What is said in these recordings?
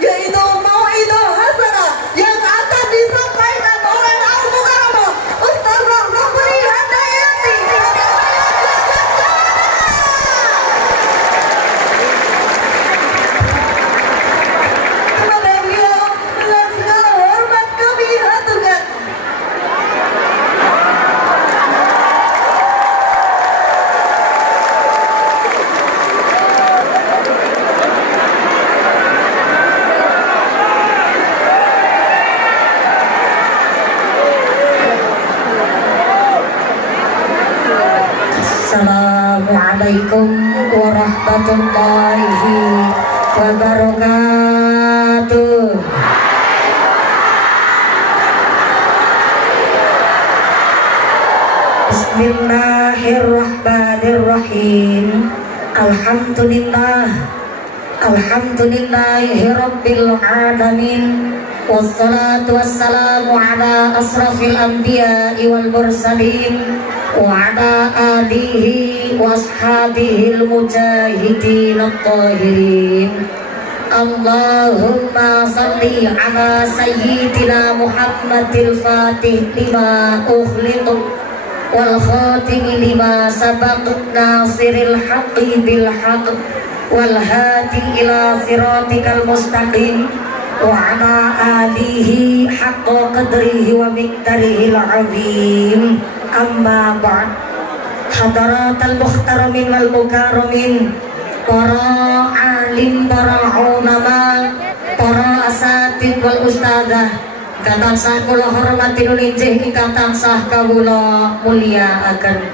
yaitu Mau'idah Hasanah yang akan disampaikan oleh Al-Mukarramah Ustazah Nurhani Handayani. Kepada beliau dengan segala hormat kami haturkan. Assalamualaikum warahmatullahi wabarakatuh. Bismillahirrahmanirrahim. Alhamdulillahirabbil alamin. Wassalatu wassalamu ala asrafil anbiya'i wal mursalin wa ala alihi wa ashabihil mujahidin at-tahirin. Allahumma salli ala sayyidina Muhammadil Fatih lima ukhliq wal khatimi lima sabaq nasiril haqqi bil haqq wal hadi ila siratikal mustaqim wa ala alihi haqqa qadrihi wa miqdarihil azim. Amma ba'd. Hadaratal muhtaramin wal mukarramin, para alim, para ulama, para asatid wal ustadzah, ingkang tansah kula hormati nulinjih, ingkang tansah kawula mulyakaken.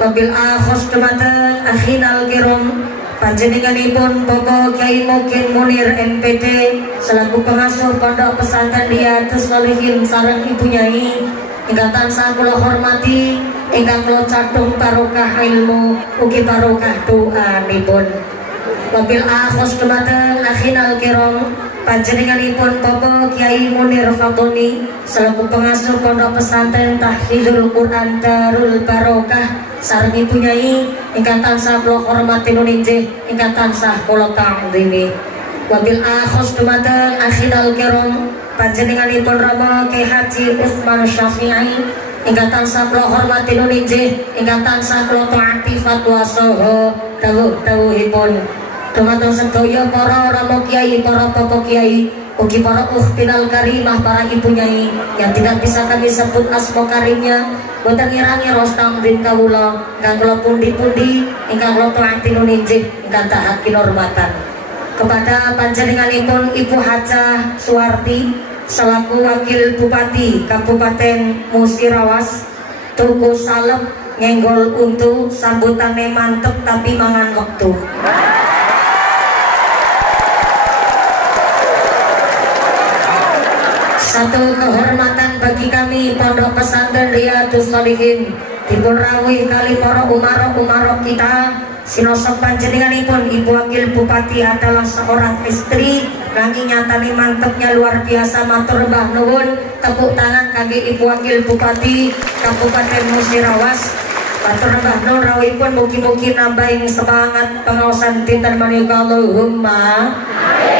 Wabil akhos dumateng akhinal kiram, panjenenganipun Bapak Kyai Mukin Munir MPD selaku pengasuh Pondok Pesantren Riyadhus Shalihin sareng Ibu Nyai ingkang tansah kula hormati, ingkang kula cadung barokah ilmu ugi barokah doanipun. Wabil akhos dumateng akhinal kiram, panjenenganipun Bapak Kyai Munir Fatoni selaku pengasuh Pondok Pesantren Tahfidzul Quran Darul Barokah sareng Ibu Nyai ingkang tansah kula hormati nulinjih, ingkang tansah kula ta'zimi. Wabil akhos dumateng akhinal kiram, panjenenganipun Rama Kyai Haji Utsman Syafi'i ingkang tansah kula hormati nulinjih, ingkang tansah kula taati fatwa saha dawuh-dawuhipun. Dumateng sedaya para Rama Kyai, para Bapak Kyai, ugi para ukhtinal karimah, para Ibu Nyai yang tidak bisa kami sebut asma karimnya, boten ngira-ngira stangdin kawula ingkang kula pundi-pundi, ingkang kula taati nulinjih, ingkang taat kinurmatan. Kepada panjenenganipun Ibu Hajah Suwarti selaku Wakil Bupati Kabupaten Musirawas, tuku salep nyenggol untu, sambutane mantep tapi mangan wektu. Satu kehormatan bagi kami Pondok Pesantren Riyadhus Shalihin dipun rawuh kali para umarok kita. Sinosok panjenenganipun Ibu Wakil Bupati adalah seorang istri nanging nyatane mantepnya luar biasa. Matur mbah nuwun, tepuk tangan kangge Ibu Wakil Bupati Kabupaten Musirawas. Matur mbah nuwun rawuhipun, mugi-mugi nambahin semangat pengaosan dinten menika, Allahumma amin.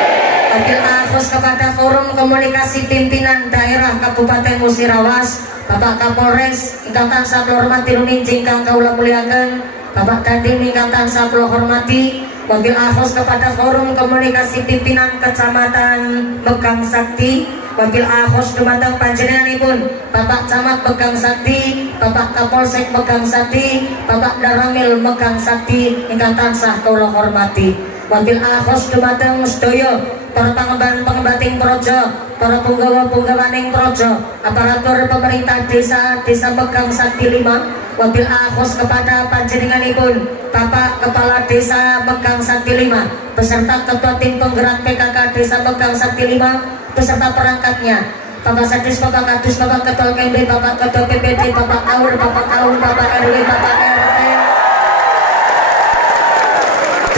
Wabil akhos kepada Forum Komunikasi Pimpinan Daerah Kabupaten Musirawas, Bapak Kapolres ingkang tansah kula hormati nulinjih, ingkang kawula mulyakaken, Bapak Dandim ingkang tansah kula hormati. Wabil akhos kepada Forum Komunikasi Pimpinan Kecamatan Megang Sakti, wabil akhos dumateng panjenenganipun Bapak Camat Megang Sakti, Bapak Kapolsek Megang Sakti, Bapak Daramil Megang Sakti ingkang tansah kula hormati. Wabil akhos dumateng sedaya para pengemban-pengembating projo, para punggawa-punggawaning projo, aparatur pemerintah desa Megang Sakti 5. Wabil akhos kepada panjenenganipun Bapak Kepala Desa Megang Sakti 5 beserta Ketua Tim Penggerak PKK Desa Megang Sakti 5 beserta perangkatnya, Bapak Sadis, Bapak Kadus, Bapak Ketua KMD, Bapak Ketua PPD, Bapak Aur, Bapak RW, Bapak RT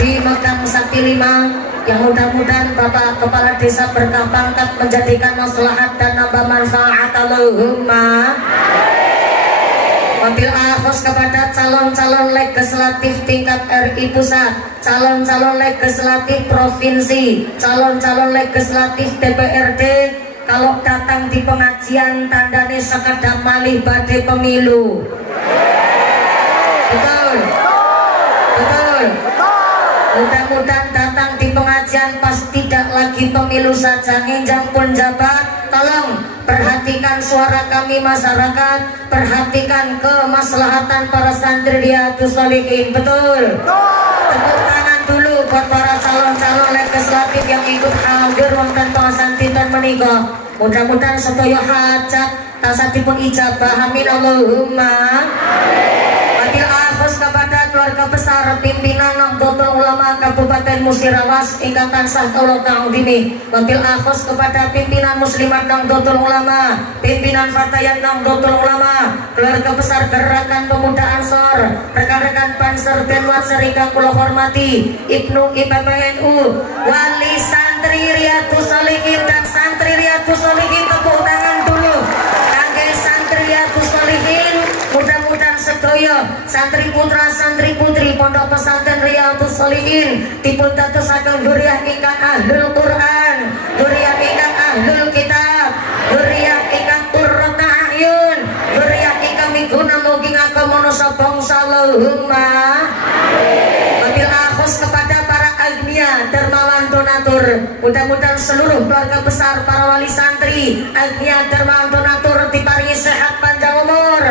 di Megang Sakti 5, yang mudah-mudahan Bapak Kepala Desa berkah pangkat menjadikan maslahat dan nambah manfaat, Allahumma. Wabil akhos kepada calon-calon legislatif tingkat RI Pusat, calon-calon legislatif provinsi, calon-calon legislatif DPRD. Kalau datang di pengajian tandane sekadar malih badhe pemilu. Betul. Betul. Mudah-mudahan datang di pengajian pas tidak lagi pemilu saja nginjang pun jabat. Tolong perhatikan suara kami masyarakat, perhatikan kemaslahatan para santri Riyadhus Shalihin. Betul. Tepuk tangan dulu buat para calon-calon legislatif yang ikut hadir wonten pengajian dinten menika. Mudah-mudahan sedaya hajat tasatipun ijabah. Amin Allahumma. Wabil akhos kepada keluarga besar pimpinan Nahdlatul Ulama Kabupaten Musirawas ingkang tansah kula ta'zimi. Wabil akhos kepada pimpinan Muslimat Nahdlatul Ulama, pimpinan Fatayat Nahdlatul Ulama, keluarga besar Gerakan Pemuda Ansor, rekan-rekan Banser Denwar Serika kula hormati, Ibnu IPPNU, wali santri Riyadhus Shalihin dan santri Riyadhus Shalihin. Tepuk tangan dulu kangge santri Riyadhus Shalihin. Mudah-mudahan sedaya santri putra santri putri Pondok Pesantren Riyadhus Shalihin dipun dadosaken dzurriyyah ingkang ahlul Quran, dzurriyyah ingkang ahlul kitab, dzurriyyah ingkang qurrata a'yun, dzurriyyah ingkang mingguna mugi ngakamono sabangsa. Allahumma wabil akhos kepada para agnia dermawan donatur. Mudah-mudahan seluruh keluarga besar para wali santri agnia dermawan donatur diparingi sehat panjang umur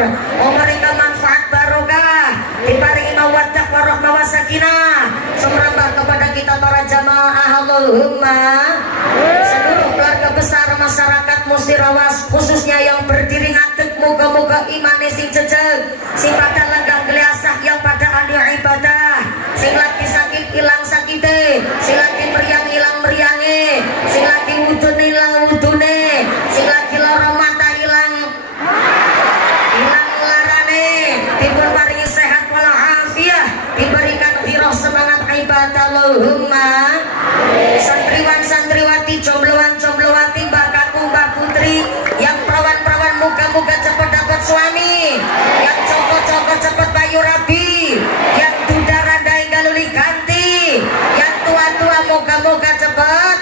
ingkang manfaat barokah, diparingi mawaddah warahmah wasakinah sumrambah kepada kita para jamaah. Allahumma. Seluruh keluarga besar masyarakat Musirawas khususnya yang berdiri ngadeg, moga-moga imane sing jejeg, sing pada lenggah geliasah, yang pada ahli ibadah, sing lagi sakit ilang sakite, sing lagi meriang ilang meriange, sing lagi wudun ilang wudune, sing lagi lara mata ilang larane, dipun paringi sehat walafiat, diberikan hiroh semangat ibadah. Allahumma. Santriwan santriwati, jombloan jomblowati, mbak kakung mbak putri, yang perawan-perawan moga-moga cepat dapat suami, yang cokot-cokot cepat bayu rabi, yang duda randai galuli ganti, yang tua-tua moga-moga cepat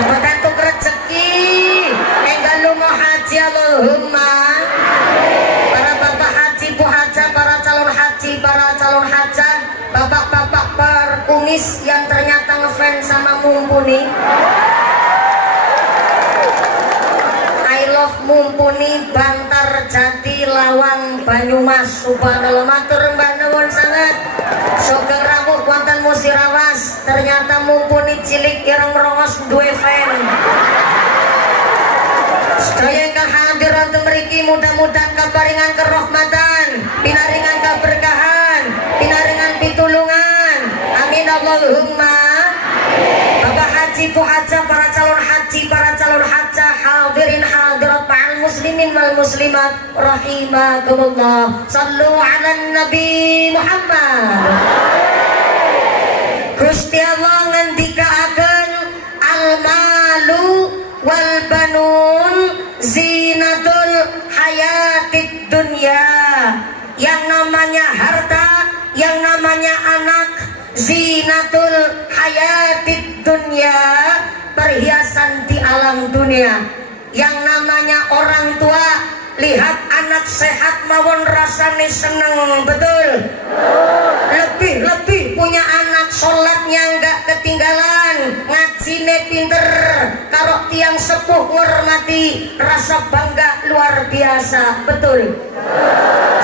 entuk rezeki, enggal lunga haji. Allahumma. Para bapak haji, bu haja, para calon haji, para calon haja, bapak-bapak perkumis yang ternyata ngefans sama Mumpuni, I love Mumpuni, Bantar, Jati, Lawang, Banyumas. Subhanallah, matur mbak nuwun sangat. Sugeng rawuh wonten Musirawas, ternyata Mumpuni cilik ireng rongos duwe fan. Sedaya ingkang hadir wonten mriki mudah-mudahan kaparingan kerahmatan, pinaringan keberkahan, pinaringan pitulungan. Amin Allahumma. Bapak haji, bu haja, para calon haji, para calon haja, hadirin hadirat ma'al muslimin wal muslimat rahimakumullah. Sallu ala Nabi Muhammad. Gusti Allah ngendikaaken al-malu wal banun zinatul hayatid dunya. Yang namanya harta, yang namanya anak, zinatul hayatid dunya, perhiasan di alam dunia. Yang namanya orang tua, lihat anak sehat mawon rasane seneng. Betul. Lebih-lebih punya anak sholatnya nggak ketinggalan, ngajine pinter, karo tiang sepuh ngormati, rasa bangga luar biasa. Betul.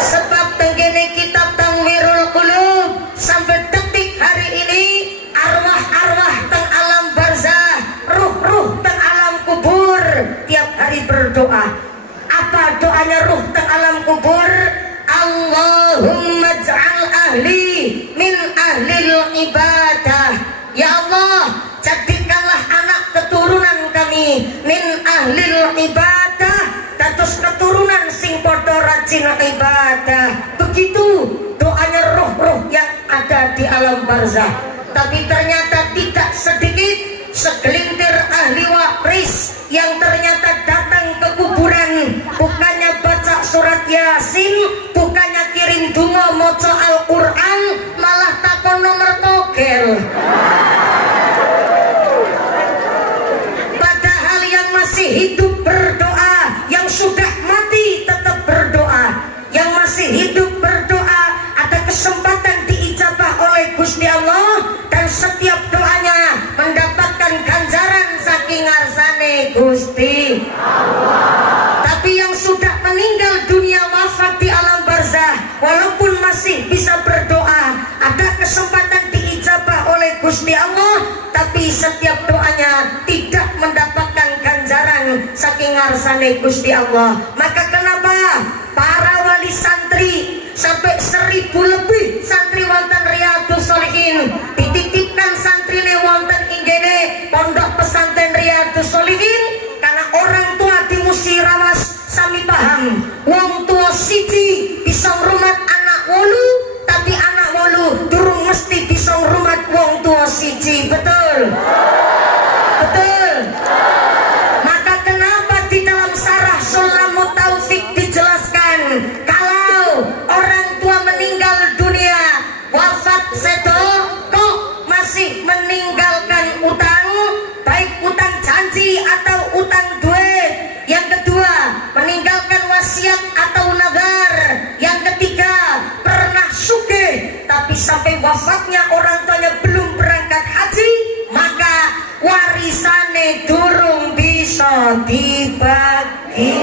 Sebab tenggene kitab Tanwirul Qulub sampai detik hari ini, arwah-arwah teng alam barzah, ruh-ruh teng alam kubur tiap hari berdoa. Apa doanya ruh teng alam kubur? Allahumma ja'al ahli min ahlil ibadah. Ya Allah, jadikanlah anak keturunan kami min ahlil ibadah, dados keturunan sing padha rajin ibadah. Begitu doanya roh-roh yang ada di alam barzah. Tapi ternyata tidak sedikit segelintir ahli waris yang ternyata datang ke kuburan donga maca Al-Qur'an malah takon nomor togel. Padahal yang masih hidup berdoa, yang sudah mati tetap berdoa. Yang masih hidup berdoa, ada kesempatan diijabah oleh Gusti Allah, dan setiap doanya mendapatkan ganjaran saking ngarsane Gusti Allah. Tapi yang sudah meninggal dunia, wafat di alam barzah, walaupun masih bisa berdoa, ada kesempatan diijabah oleh Gusti Allah, tapi setiap doanya tidak mendapatkan ganjaran saking ngarsane Gusti Allah. Maka kenapa para wali santri sampai 1000 lebih santri wonten Riyadhus Shalihin dititipkan santrine wonten inggene Pondok Pesantren Riyadhus Shalihin? Karena orang tua di Musirawas sami paham, wong tua siji bisa ngrumat anak wolu, tapi anak wolu durung mesti bisa ngrumat wong tua siji. Betul? Betul? Maka kenapa di dalam Syarah Sulamut Taufik dijelaskan, kalau orang tua meninggal dunia, wafat sedo, kok masih meninggalkan utang, baik utang janji atau utang duit. Yang kedua, meninggalkan wasiat atau nazar. Yang ketiga, pernah sugih tapi sampai wafatnya orang tuanya belum berangkat haji, maka warisane durung bisa dibagi.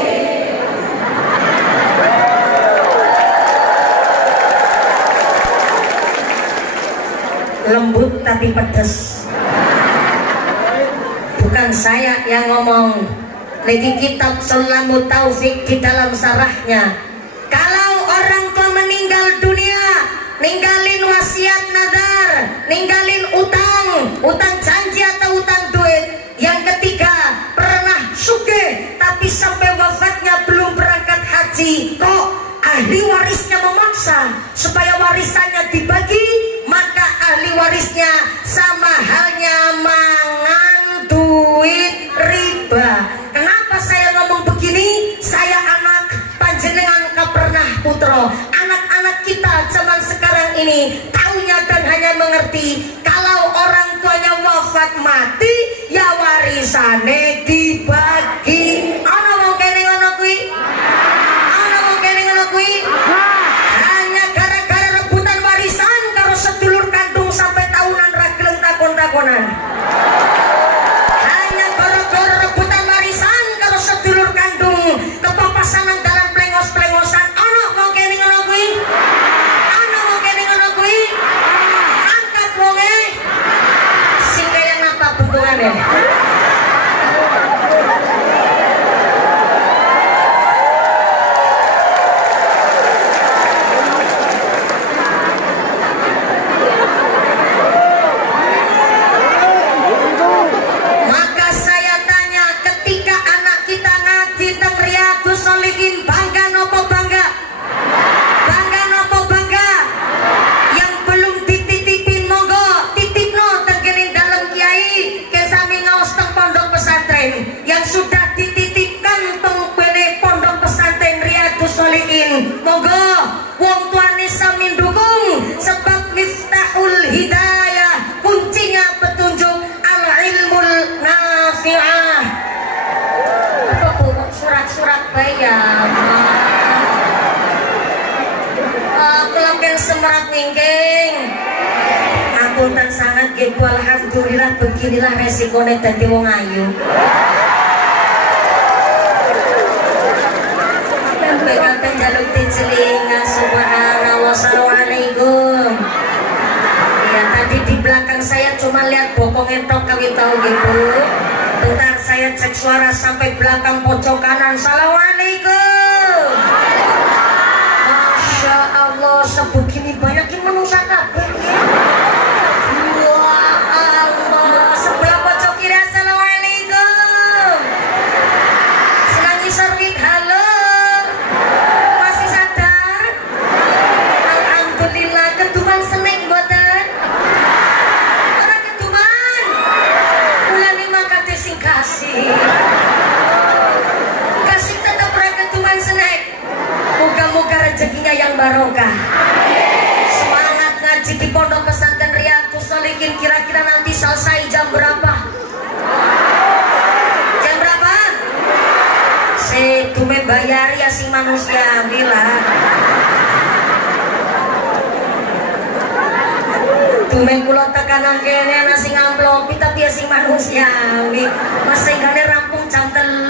Lembut tapi pedas. Bukan saya yang ngomong, lagi kitab Sulamut Taufik di dalam sarahnya. Kalau orang tua meninggal dunia, ninggalin wasiat nazar, ninggalin utang janji atau utang duit. Yang ketiga, pernah sugih tapi sampai wafatnya belum berangkat haji, kok ahli warisnya memaksa supaya warisannya dibagi, maka ahli warisnya sama halnya mangan duit riba. Kenapa saya ngomong begini? Saya anak panjenengan pernah putro. Anak-anak kita zaman sekarang ini taunya dan hanya mengerti kalau orang tuanya wafat mati, ya warisane dibagi. Ana wong kene ngono kuwi? Ana wong kene ngono kuwi? Hanya gara-gara rebutan warisan karo sedulur kandung sampai tahunan ra gelem takon-takonan. Hanya gara-gara rebutan warisan karo sedulur kandung kepapasan nang dalan plengos-plengosan. Ana wong kene ngono kuwi? Ana wong kene ngono kuwi? Angkat wonge. Sing kaya napa bentukane? Maka saya tanya, ketika anak kita ngaji teng Riyadhus Shalihin, bangga nopo bangga? Bangga nopo bangga? Yang belum dititipin monggo titipno teng kene dalem kiai, ke sami ngaos teng pondok pesantren. Yang sudah dititipkan teng kene pondok pesantren Riyadhus Shalihin, monggo wong tuane sami dukung, sebab miftahul hidayah, kuncinya petunjuk al-ilmul nafi'ah. Apa bu, surat-surat bayam? Kelangkan semerat wingking. Apunten sangat gitu, alhamdulillah beginilah resikonya dadi wong ayu. Sampai jaluk dicelingan, subhanallah, assalamualaikum. Ya tadi di belakang saya cuma lihat bokong entok kawin tahu gitu. Bentar saya cek suara sampai belakang pojok kanan. Assalamualaikum. Masya Allah, sebegini banyakin manusia kabeh. Wah Allah, sebelah pojok kiri assalamualaikum. Senang ngisor-wit, halo. Masih sadar? Alhamdulillah, keduman seneng mboten? Ora keduman. Ulane mangkate sing kasih. Kasih tetap ora keduman seneng. Moga-moga rezekinya yang barokah. bayari ya si manusia bilang tumen kula tekanan kene nasi ngamplopi tapi ya si manusiawi masih gane rampung jam 3.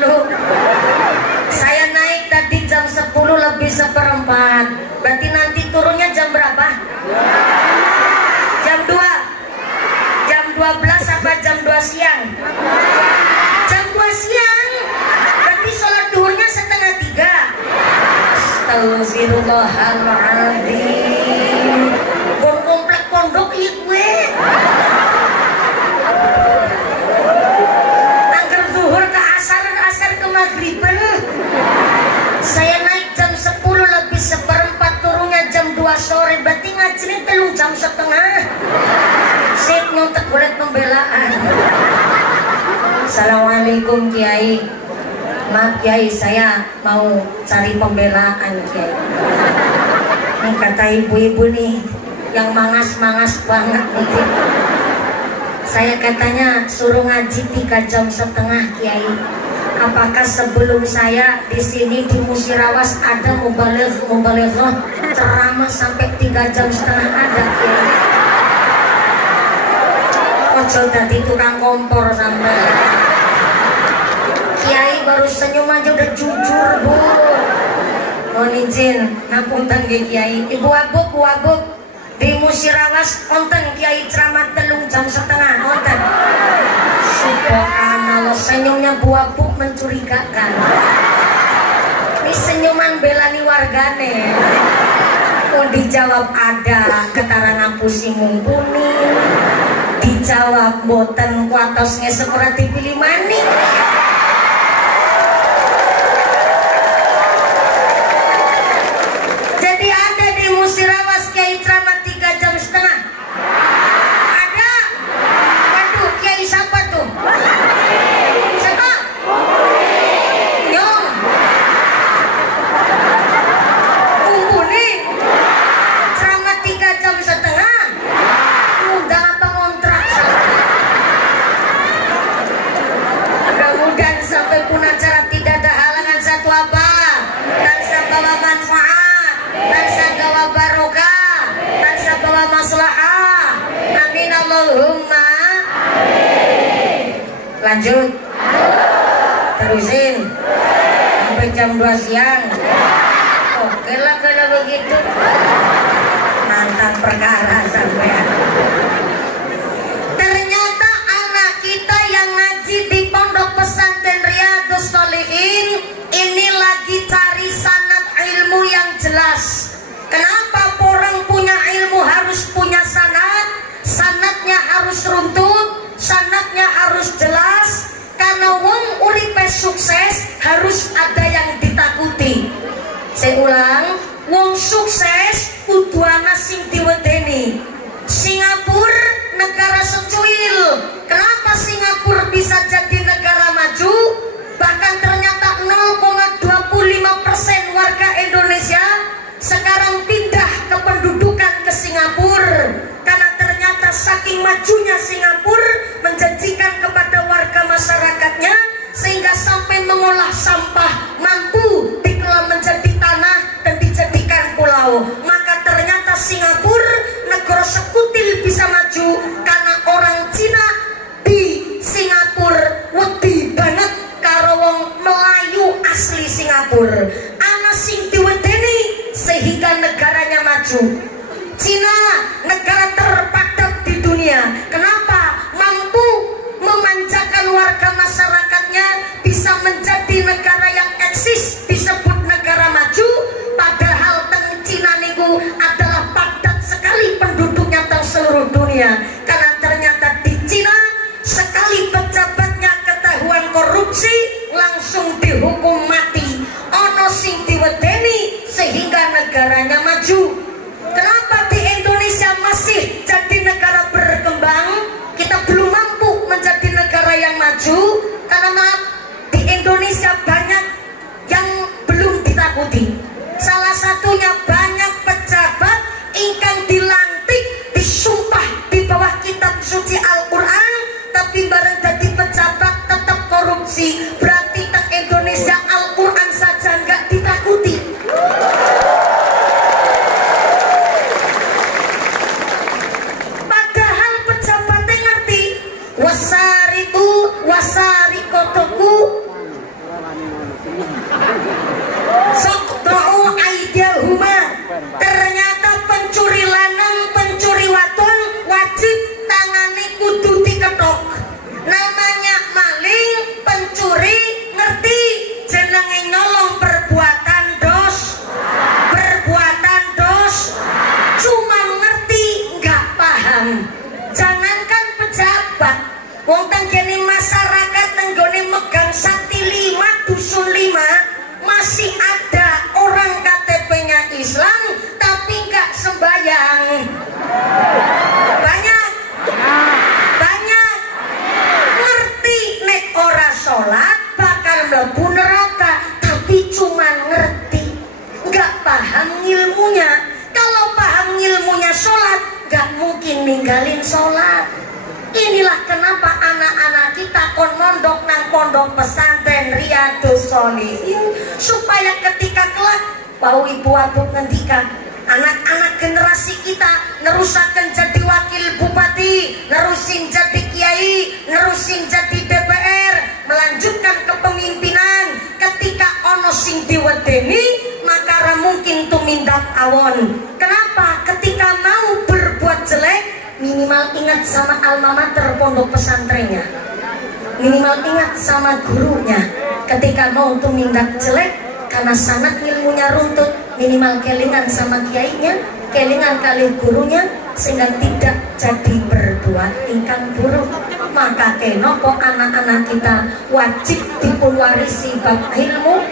Saya naik tadi jam 10 lebih seperempat. Berarti nanti turunnya jam berapa? Jam 2. Jam 12 apa jam 2 siang? Jam 2 siang. Berarti sholat duhurnya 2:30. Astagfirullahaladzim. Komplek pondok iya gue. Angker zuhur ke asar ke maghriban. Saya naik jam 10 lebih seperempat, turunnya jam 2 sore. Berarti ngajinya 3 jam setengah. Sip nyontek bulat pembelaan. Assalamualaikum Kiai. Maaf Kiai, saya mau cari pembelaan Kiai. Ini kata ibu-ibu nih yang mangas-mangas banget nih. Saya katanya suruh ngaji 3,5 jam Kiai. Apakah sebelum saya di sini di Musirawas ada mubalighah ceramah sampai 3,5 jam ada Kiai? Ojo dadi tukang kompor sampai. Kiai baru senyum aja udah jujur bu. Mohon izin ngapunten nggih Kiai. Ibu abuk di Musirawas konten Kiai ceramah 3,5 jam konten. Subhanallah, senyumnya Bu Abu mencurigakan. Ini senyuman belani wargane. Oh dijawab ada keterangan pusing mumpuni. Dijawab boten kuatosnya seperti pilih maning. Jadi ada di Musirawas Kiai ceramah 3,5 jam. Ada. Waduh, Kiai siapa tuh? Siapa? Nyong. Mumpuni. Ceramah 3,5 jam. Udah apa ngontrak sampai. Mudah-mudahan sampai pun acara tidak ada halangan satu apa. Tansa bawa manfaat, tansa bawa barokah, tansa bawa maslahah. Amin Allahumma. Lanjut. Terusin sampai jam 2 siang. Oke lah kalau begitu. Mantan perkara sampean. Ternyata anak kita yang ngaji di Pondok Pesantren Riyadhus Shalihin ini lagi cari sanad ilmu yang jelas. Kenapa orang punya ilmu harus punya sanad? Sanadnya harus runtut, sanadnya harus jelas. Karena wong uripe sukses harus ada yang ditakuti. Saya ulang, wong sukses kudu ana sing diwedeni. Singapura negara secuil. Kenapa Singapura bisa jadi negara maju? Bahkan ternyata 0,25% warga Indonesia sekarang pindah kependudukan ke Singapura. Karena ternyata saking majunya Singapura menjanjikan kepada warga masyarakatnya sehingga sampai mengolah sampah mampu dikelola menjadi tanah dan dijadikan pulau. Maka ternyata Singapura negara sekutil bisa maju karena orang Cina di Singapura wedi banget karo wong Melayu asli Singapura. Ana sing diwedeni sehingga negaranya maju. Cina negara terpadat di dunia. Kenapa? Mampu memanjakan warga masyarakatnya, bisa menjadi negara yang eksis disebut negara maju. Padahal teng Cina niku adalah padat sekali penduduknya teng seluruh dunia. Karena ternyata di Cina sekali pejabatnya ketahuan korupsi langsung dihukum mati. Ono sing diwedeni sehingga negaranya maju. Kenapa di Indonesia masih jadi negara berkembang? Kita belum mampu menjadi negara yang maju karena maaf, di Indonesia banyak yang belum ditakuti. Salah satunya banyak pejabat ingkang dilantik disumpah di bawah wasari kotoku sokdo'u aidahuma. Ternyata pencuri lanang pencuri waton wajib tangane kudu diketok. Namanya maling pencuri ngerti jenenge nyolong perbuatan dos, cuma ngerti nggak paham. Jangankan pejabat, wong tenggene masyarakat tenggone megang sakti 5 dusun 5 masih ada orang KTP-nya Islam tapi nggak sembayang. Banyak ngerti nek ora sholat bakal mlebu neraka, tapi cuman ngerti nggak paham ilmunya. Kalau paham ilmunya sholat nggak mungkin ninggalin sholat. Inilah kenapa anak-anak kita kon mondok nang pondok pesantren Riyadhus Shalihin, supaya ketika kelak bau ibu abuk ngendikan anak-anak generasi kita nerusakan jadi wakil bupati, nerusin jadi kiai, nerusin jadi DPR, melanjutkan kepemimpinan. Ketika ono sing diwedeni maka ra mungkin tumindak awon. Kenapa? Ketika mau berbuat jelek minimal ingat sama alma mater pondok pesantrennya, minimal ingat sama gurunya. Ketika mau tumindak jelek karena sangat ilmunya runtut, minimal kelingan sama kiainya, kelingan kali gurunya, sehingga tidak jadi berbuat ingkang buruk. Maka kenapa anak-anak kita wajib dipunwarisi bab ilmu,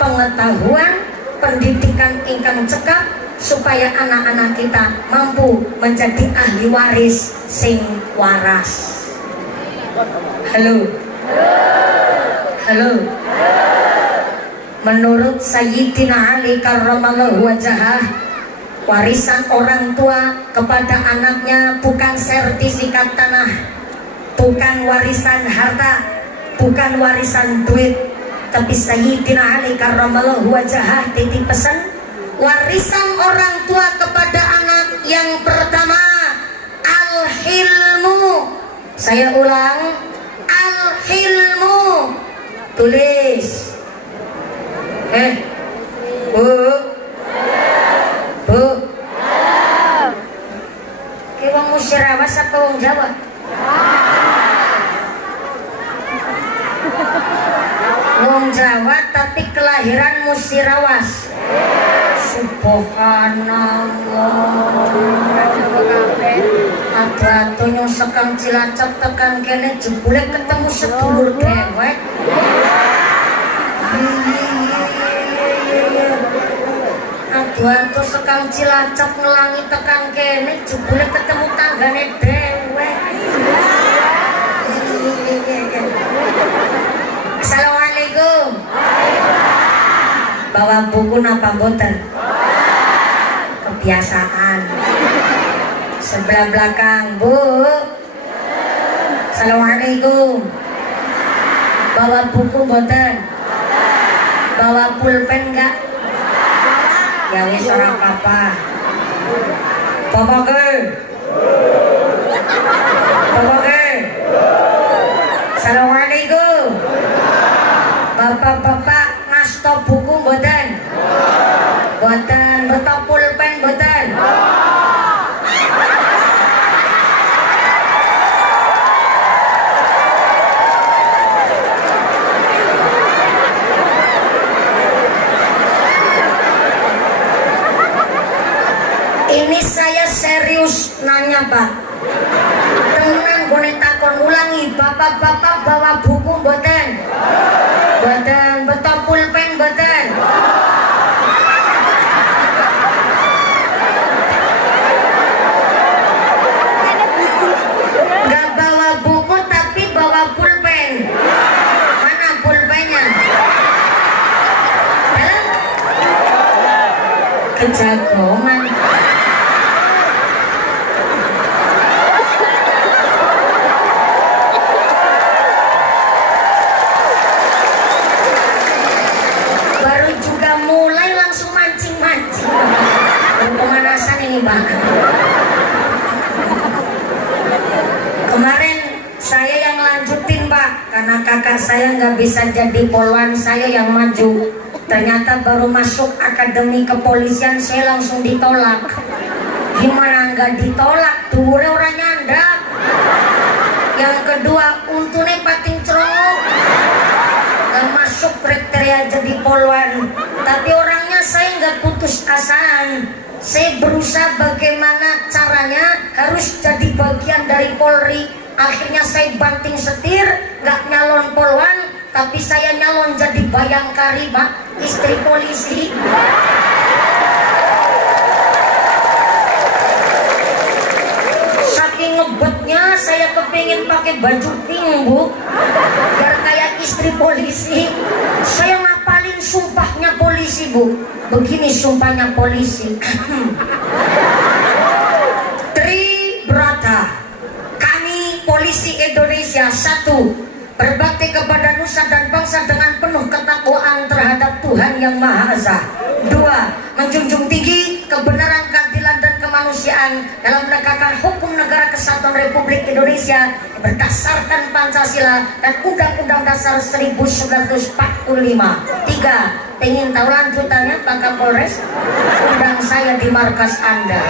pengetahuan, pendidikan ingkang cekap, supaya anak-anak kita mampu menjadi ahli waris sing waras. Halo. Menurut Sayyidina Ali karramallahu wajhah, warisan orang tua kepada anaknya bukan sertifikat tanah, bukan warisan harta, bukan warisan duit, tapi Sayyidina Ali karramallahu wajhah titip pesan, warisan orang tua kepada anak yang pertama al-hilmu. Saya ulang, al-hilmu. Tulis. Bu. Ki wong Musirawas apa wong Jawa? Wong Jawa tapi kelahiran Musirawas. Subhanallah. Adu-adu nyusekang Cilacap tekan kene jebule ketemu sedulur dewek. Adu-adu sekang Cilacap ngelangi tekan kene jebule ketemu tanggane dewek. Assalamualaikum. Bawa buku napa mboten? Kebiasaan. Sebelah belakang, Bu. Assalamualaikum. Bawa buku mboten? Bawa pulpen enggak? Ya wis ora apa-apa. Bapak-ke. Assalamualaikum. Bapak-bapak ngasto buku mboten? Mboten, beto pulpen mboten? Ini saya serius nanya, Pak. Temenan gue takon ulangi, bapak-bapak bawa buku mboten? Mboten, beto pulpen mboten? Gak bawa buku tapi bawa pulpen. Mana pulpennya? Kejagongan. Pemanasan ini, Pak. Kemarin saya yang lanjutin, Pak. saya nggak bisa jadi polwan, saya yang maju. Ternyata baru masuk akademi kepolisian saya langsung ditolak. Gimana nggak ditolak? Tuh orang nyandak. Yang kedua, untune pating cerong. Nggak masuk kriteria jadi polwan. Tapi orangnya saya nggak putus asaan. Saya berusaha bagaimana caranya harus jadi bagian dari Polri. Akhirnya saya banting setir, nggak nyalon polwan, tapi saya nyalon jadi bayangkari, Pak, istri polisi. Saking ngebetnya saya kepingin pakai baju pink, Bu, biar kayak istri polisi. Saya ngapalin sumpahnya polisi, Bu. Begini sumpahnya polisi. Tribrata, kami polisi Indonesia, 1. Berbakti kepada nusa dan bangsa dengan penuh ketakwaan terhadap Tuhan Yang Maha Esa. 2. Menjunjung tinggi kebenaran, keadilan dan kemanusiaan dalam menegakkan hukum negara kesatuan Republik Indonesia berdasarkan Pancasila dan Undang-Undang Dasar 1945. 3. Pengen tahu lanjutannya Pak Kapolres? Undang saya di markas Anda.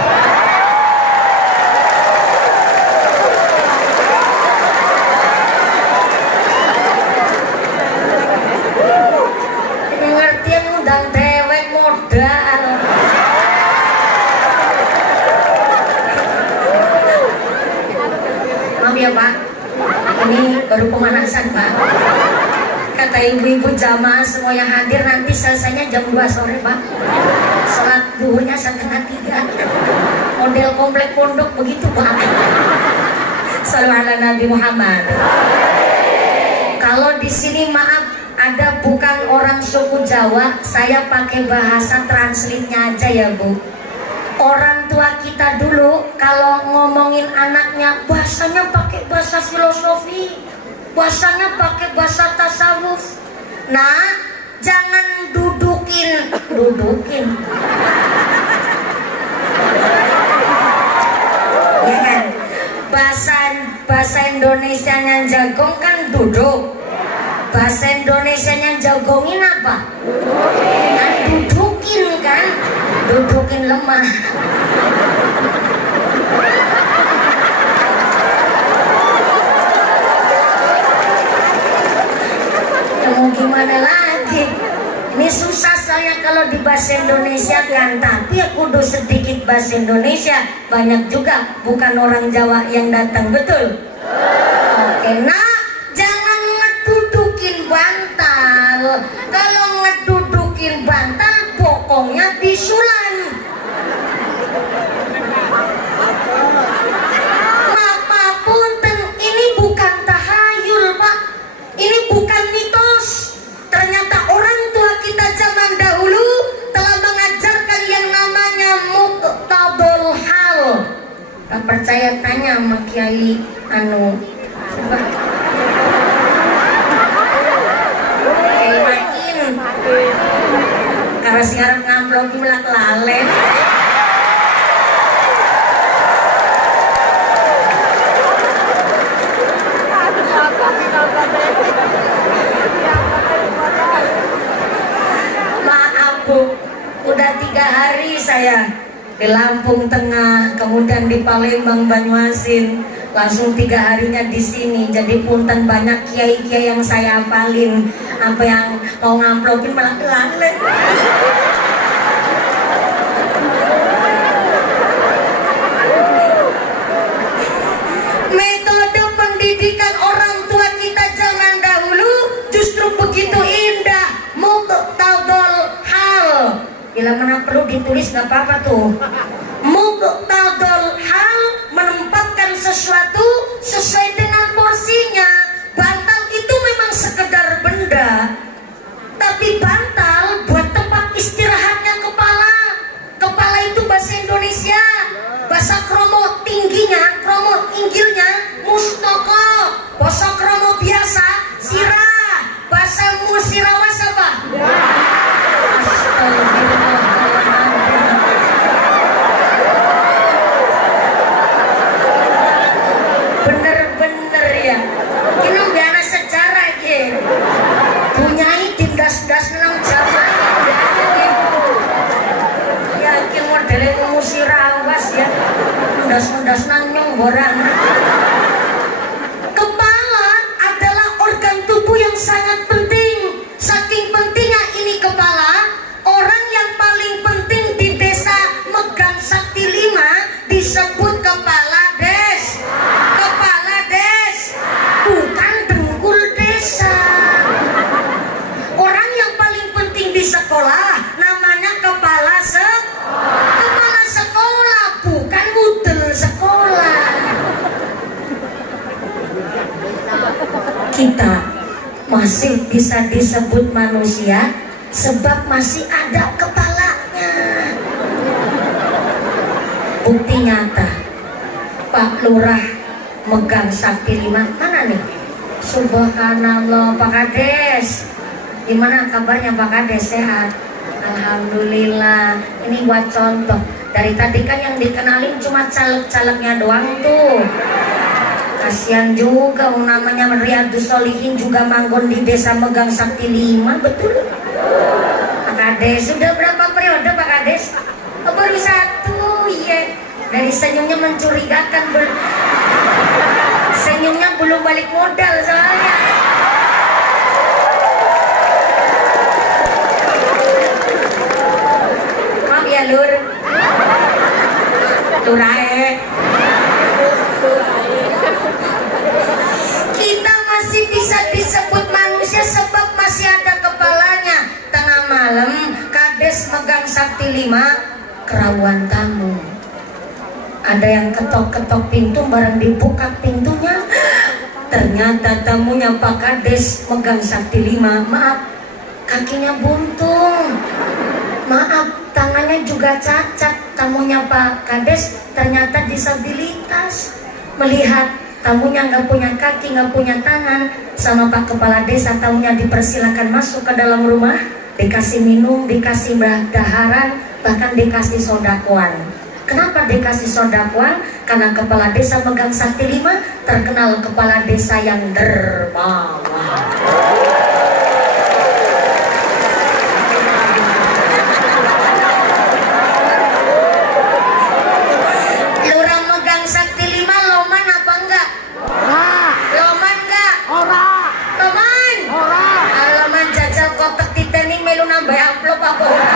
Undang dewek modal. Maaf ya Pak, ini baru pemanasan Pak. Kata ibu-ibu jamaah semua yang hadir nanti selesainya jam 2 sore Pak. Sholat duhurnya 2:30. Model komplek pondok begitu Pak. Sallallahu ala Nabi Muhammad. Kalau di sini maaf ada bukan orang suku Jawa, saya pakai bahasa translate-nya aja ya Bu. Orang tua kita dulu kalau ngomongin anaknya bahasanya pakai bahasa filosofi, bahasanya pakai bahasa tasawuf. Nah, jangan dudukin. Ya kan? Bahasa Indonesianya jagong kan duduk. Bahasa Indonesianya jagongin apa? Kan dudukin kan? Dudukin lemah. Ya mau gimana lagi? Ini susah saya kalau di bahasa Indonesia kan, tapi ya kudu sedikit bahasa Indonesia. Banyak juga bukan orang Jawa yang datang, betul? Oke, nah jangan ngedudukin bantal. Kalau ngedudukin bantal, bokongnya bisulan. Mapunten, ini bukan tahayul Pak. Ini bukan mitos. Ternyata orang tua kita zaman dahulu telah mengajarkan yang namanya muqtadul hal. Tak percaya tanya sama Kiai coba. Kiai makin. Karena sekarang ngamplok melak lalen. Maaf Bu, udah 3 hari saya di Lampung Tengah, kemudian di Palembang, Banyuasin, langsung 3 harinya di sini. Jadi punten banyak kiai-kiai yang saya hafalin, apa yang mau ngamplokin malah kelalen. Metode pendidikan orang tua kita zaman dahulu justru begitu indah. Muqtadul hal. Bila mana perlu ditulis nggak apa-apa tuh. Muqtadul hal, menempatkan sesuatu sesuai dengan porsinya. Bantal itu memang sekedar benda, tapi bantal buat tempat istirahatnya kepala. Kepala itu bahasa Indonesia, bahasa kromo tingginya, kromo inggilnya mustoko, bahasa kromo biasa sirah, bahasa musirawas apa? Bener-bener ya, ini biasa sejarah ya. orang. Kepala adalah organ tubuh yang sangat penting. Saking pentingnya ini kepala, orang yang paling penting di desa megang sakti 5 disebut kepala des. Kepala des, bukan dengkul desa. Orang yang paling penting di sekolah namanya kepala sekolah, bukan mudel sekolah. Kita masih bisa disebut manusia sebab masih ada kepalanya. Bukti nyata, Pak Lurah megang sakti 5. Mana nih? Subhanallah, Pak Kades. Gimana kabarnya Pak Kades? Sehat? Alhamdulillah. Ini buat contoh. Dari tadi kan yang dikenalin cuma caleg-calegnya doang tuh. Kasihan juga, namanya Riyadus Solihin juga manggon di desa megang sakti 5, betul? Pak Kades, sudah berapa periode Pak Kades? Oh, baru 1, iya. Dari senyumnya mencurigakan, senyumnya belum balik modal soalnya. Maaf ya Lur, Lurae. Kita masih bisa disebut manusia sebab masih ada kepalanya. Tengah malam Kades megang sakti 5, kerawan tamu. Ada yang ketok-ketok pintu, bareng dibuka pintunya, ternyata tamunya Pak Kades megang sakti 5. Maaf, kakinya buntung. Maaf, tangannya juga cacat. Tamunya Pak Kades ternyata disabilitas. Melihat tamunya nggak punya kaki, nggak punya tangan, sama Pak Kepala Desa, tamunya dipersilakan masuk ke dalam rumah, dikasih minum, dikasih daharan, bahkan dikasih sodakuan. Kenapa dikasih sodakuan? Karena Kepala Desa megang sakti 5, terkenal Kepala Desa yang dermawan. Lurah megang sakti 5, loman apa enggak? Loman enggak? Loman? Loman jajal kotak titanium melu nambah amplop apa ora?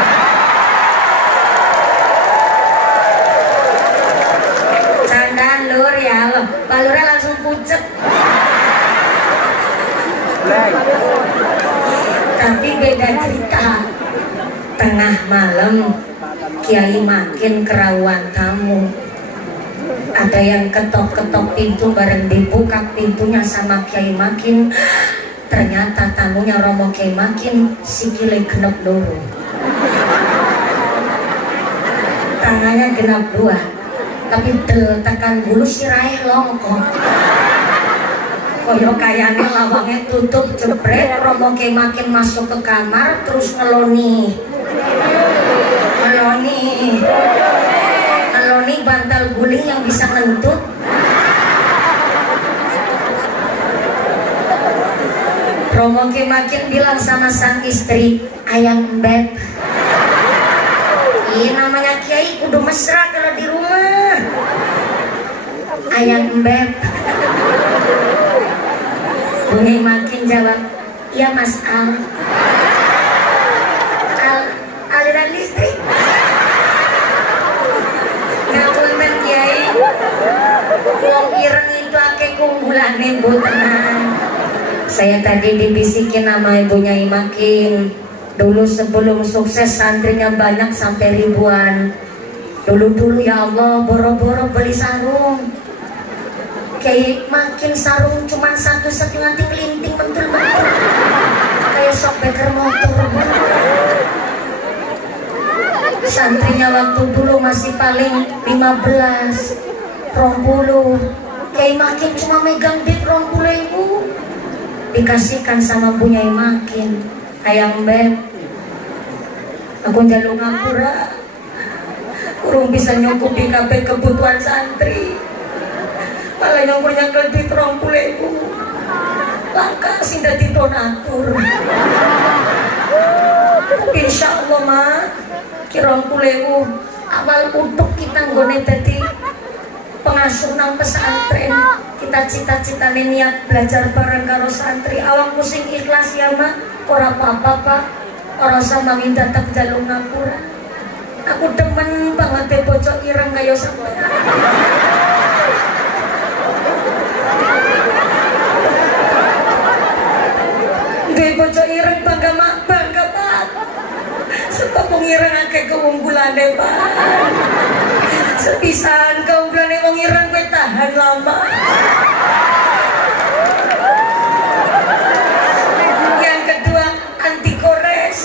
Candaan Lur ya loh, Pak Lurah langsung pucet. Tapi beda cerita. Tengah malam Kiai makin kerawan tamu. Ada yang ketok-ketok pintu, bareng dibuka pintunya sama Kiai makin. Ternyata tamunya Romo Kiai makin sikile genep loro. Tangannya genap 2. Tapi tekan bulu si raih longkok. Koyo kayaknya lawangnya tutup jebret. Romo Kiai makin masuk ke kamar terus ngeloni bantal guling yang bisa ngentut. Romo Kiai makin bilang sama sang istri, ayang beb, ini namanya Kiai kudu mesra kalau di rumah. Ayang beb. Kiai makin jawab, iya Mas aliran listrik. Ngapunten Kiai, wong ireng itu akeh kumbulane Bu, tenang. Saya tadi dibisikin sama ibunya Imakin. Dulu sebelum sukses santrinya banyak sampai ribuan. Dulu ya Allah boro-boro beli sarung. Kayak makin sarung cuma 1,5 kelinting mentul-mentul. Kayak sok beker motor. Santrinya waktu dulu masih paling 15, 20. Kayak makin cuma megang duit 20.000. Dikasihkan sama punya makin. Ayang beb, aku jalur ngapura, kurang bisa nyukup di kabeh kebutuhan santri. Malah nyukurnya kelebih 20.000. Langka sih dadi donatur. Tapi insya Allah mah 20.000 awal utuk kita nggone dadi pengasuh nang pesantren. Kita cita-cita niat belajar bareng karo santri. Awakmu sing ikhlas ya mak, ora apa-apa pak. Ora usah minta tak jaluk ngapura. Aku demen banget bocok ireng kaya sampean. Duwe bocok ireng bangga mak, bangga pak. Sebab wong ireng akeh keunggulane pak. Sepisan keunggulane wong ireng kowe tahan lama. Yang kedua anti kores.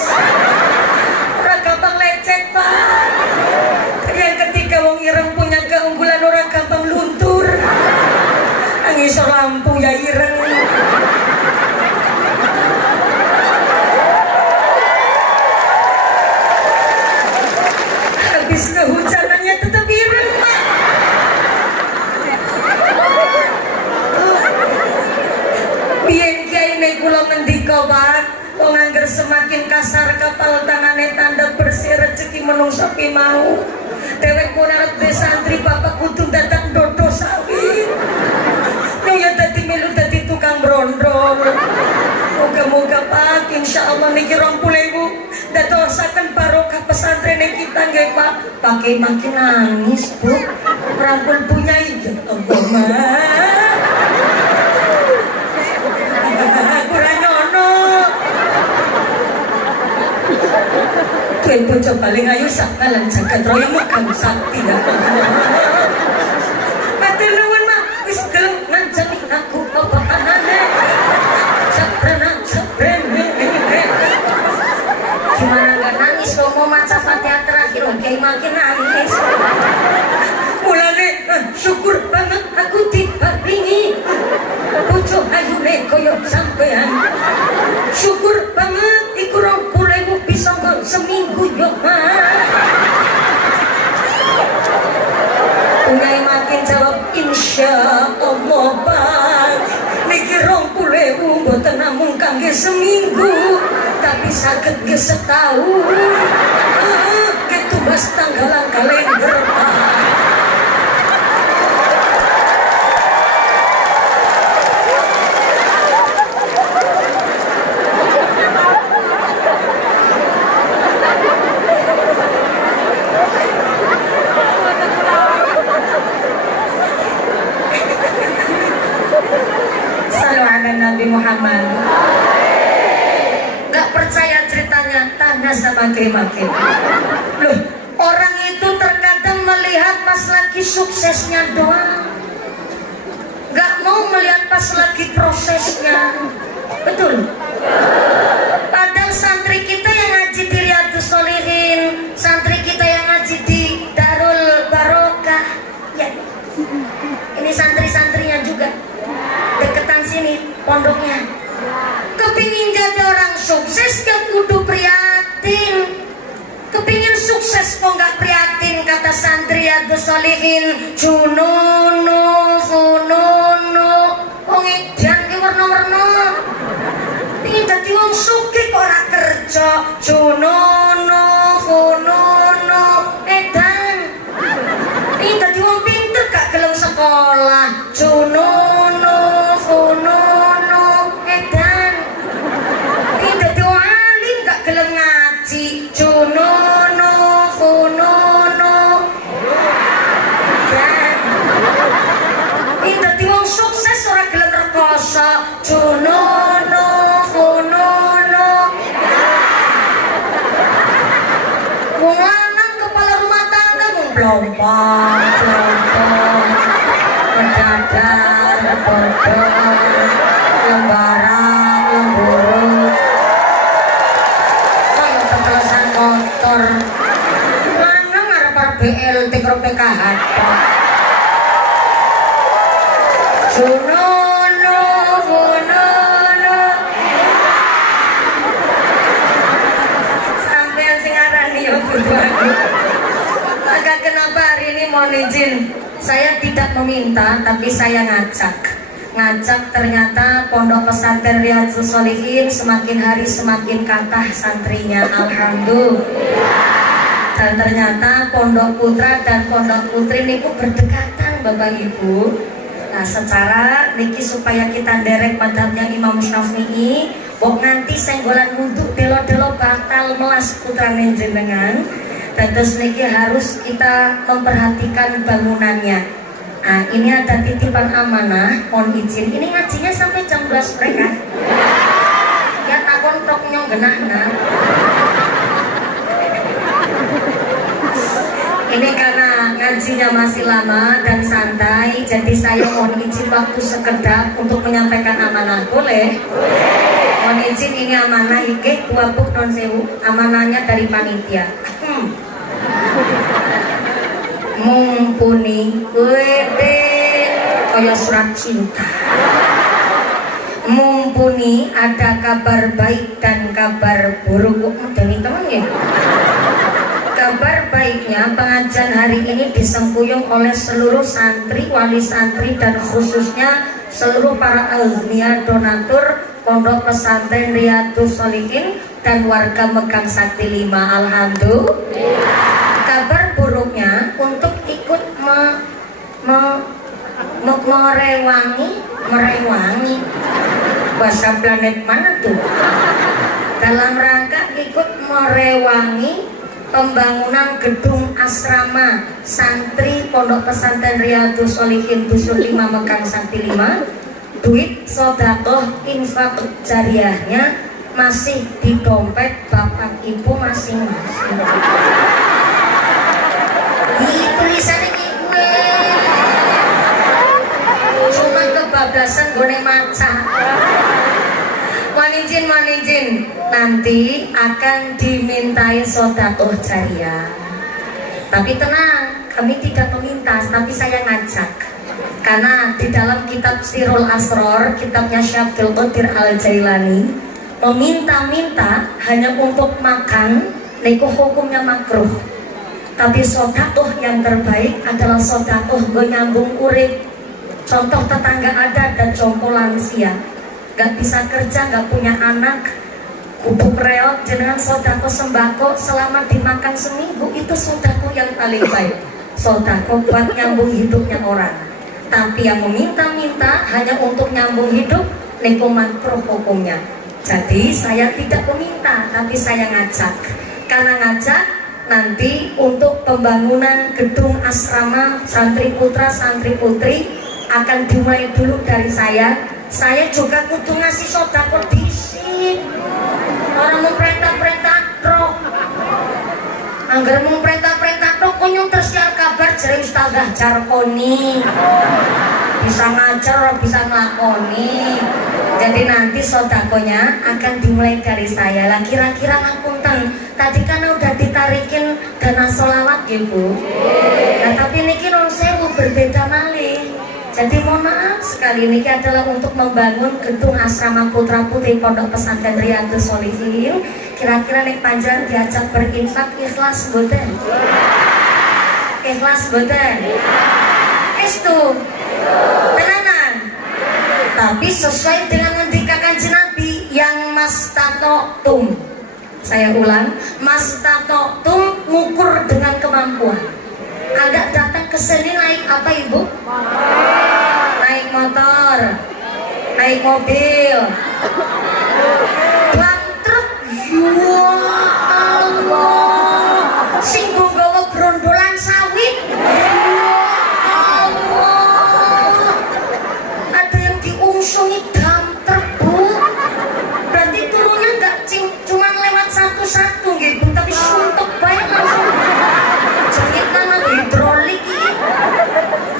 Ora gampang lecet pak. Yang ketiga wong ireng punya keunggulan orang gampang luntur. Ngisor lampu ya ireng. Habis kehujanannya tetap ireng pak. Biyen kiai nek kula ngendika pak, wong angger semakin kasar kapal tangane tanda bersih rezeki menungso pi mau. Dewek kula arep santri bapak kudu datang dodo sawit. Ya dadi melu dadi tukang brondol. Moga-moga pak insyaallah niki 20.000 dadosaken barokah pesantren kita nggih pak. Pakai makin nangis bu. Rangkul punya ya Allah. Kurang nyono. Tuan bocah paling ayu sakalan jagat raya mukan sakti ya Allah. Matur nuwun mak, wis gelem ngancani aku apa anane. Sabrana. Gimana nggak nangis lo mau maca Fatihah terakhir oke makin nangis. Mulane syukur banget aku diparingi bojo ayune koyo sampean. Syukur banget iku 20.000 bisa kok seminggu yo. Punyai makin jawab insya Allah pak. Niki 20.000 mboten namung kangge seminggu, tapi saged ge setahun. Gitu mas tanggalan kalender pak. Nabi Muhammad. Gak percaya ceritanya, tanya sama Makin. Loh, orang itu terkadang melihat pas lagi suksesnya doang, gak mau melihat pas lagi prosesnya. Betul? Padahal santri kita yang ngaji di Riyadhus Shalihin, santri kita yang ngaji di Darul Barokah, ya, ini santri-santrinya juga deketan sini pondoknya. Kepingin jadi orang sukses gak kudu prihatin. Kepingin sukses kok gak prihatin. Kata santri Riyadhus Shalihin, jununu fununu. Wong edan ki warna-warna. Pingin dadi wong sugih kok ora kerja. Jununu fununu edan. Pingin dadi wong pinter gak gelem sekolah. Jununu fununu edan. Pingin dadi wong alim gak gelem ngaji. Jununu fununu edan. Pingin dadi wong sukses ora gelem rekoso. Jununu fununu wong lanang kepala rumah tangga mung plompong mendadak bodong lembaran lemburu kaya ketelesan kotor lanang arep BLT karo PKH jununu fununu sampean sing arani yo kudu aku. Maka kenapa hari ini mohon izin, saya tidak meminta tapi saya ngajak ternyata pondok pesantren Riyadhus Shalihin semakin hari semakin kathah santrinya, alhamdulillah. Dan ternyata pondok putra dan pondok putri niku berdekatan Bapak Ibu. Nah, secara niki supaya kita derek madhabnya Imam Syafi'i, kok nganti senggolan wudhu delo-delo batal melas putrane jenengan. Terus niki harus kita memperhatikan bangunannya. Nah, ini ada titipan amanah, mohon izin. Ini ngajinya sampai jam 12 mereka. Ya takon toknya genahna. Ini karena ngajinya masih lama dan santai, jadi saya mohon izin waktu sekedap untuk menyampaikan amanah. Boleh? Mohon izin, ini amanah iki tuapuk non sewu, amanahnya dari panitia. Mumpuni wede kaya surat cinta. Mumpuni ada kabar baik dan kabar buruk. Dari teman ya. Kabar baiknya pengajian hari ini disengkuyung oleh seluruh santri, wali santri dan khususnya seluruh para alumni donatur Pondok Pesantren Riyadhus Shalihin dan warga Megang Sakti 5. Alhamdulillah. Kabar buruknya untuk ikut merewangi bahasa planet mana tuh? Dalam rangka ikut merewangi pembangunan gedung asrama santri Pondok Pesantren Riyadhus Shalihin Dusun 5 Megang Sakti 5. Duit sedekah infak jariahnya masih di dompet bapak ibu masing-masing. Ini tulisannya gue cuma kebablasan gue maca. Manijin nanti akan dimintai sedekah jariah. Tapi tenang, kami tidak meminta, tapi saya ngajak. Karena di dalam kitab Sirul Asror, kitabnya Syekh Abdul Qadir Al-Jailani, meminta-minta hanya untuk makan, niku hukumnya makruh. Tapi sedekah yang terbaik adalah sedekah gue nyambung urip. Contoh tetangga ada dan jompo lansia, gak bisa kerja, gak punya anak, kubuk reot, jenengan sedekah sembako selama dimakan seminggu, itu sedekah yang paling baik. Sedekah buat nyambung hidupnya orang. Tapi yang meminta-minta hanya untuk nyambung hidup, niku makruh hukumnya. Jadi saya tidak meminta, tapi saya ngajak. Karena ngajak nanti untuk pembangunan gedung asrama santri putra santri putri akan dimulai dulu dari saya. Saya juga kudu ngasih sedekah dhisik. Orang memperintah-perintah truk. Angger memperintah-perintah truk kunyung tersiar kabar jare Ustazah Jarkoni. Bisa ngajar, bisa ngelakoni. Jadi nanti sedekahnya akan dimulai dari saya. Lah kira-kira ngapunten, tadi kan udah ditarikin dana sholawat ya Bu. Nah tapi niki nun sewu berbeda malih. Jadi mohon maaf sekali, ini adalah untuk membangun gedung asrama putra putri Pondok Pesantren Riyadhus Shalihin. Kira-kira nek panjenengan diajak berinfak ikhlas mboten? Ikhlas mboten? Estu. Tenanan. Tapi sesuai dengan ngendika Kanjeng Nabi yang mastatotum. Saya ulang, mastatotum ngukur dengan kemampuan. Anda datang ke sini naik apa Ibu? Naik motor, naik mobil, bang truk. Ya Allah, singgung gawa brondolan sawit. Ya Allah, ada yang diungsungi dam truk Bu. Berarti turunnya nggak cuma lewat satu-satu gitu, tapi suntuk banyak langsung. Jengit nama hidrolik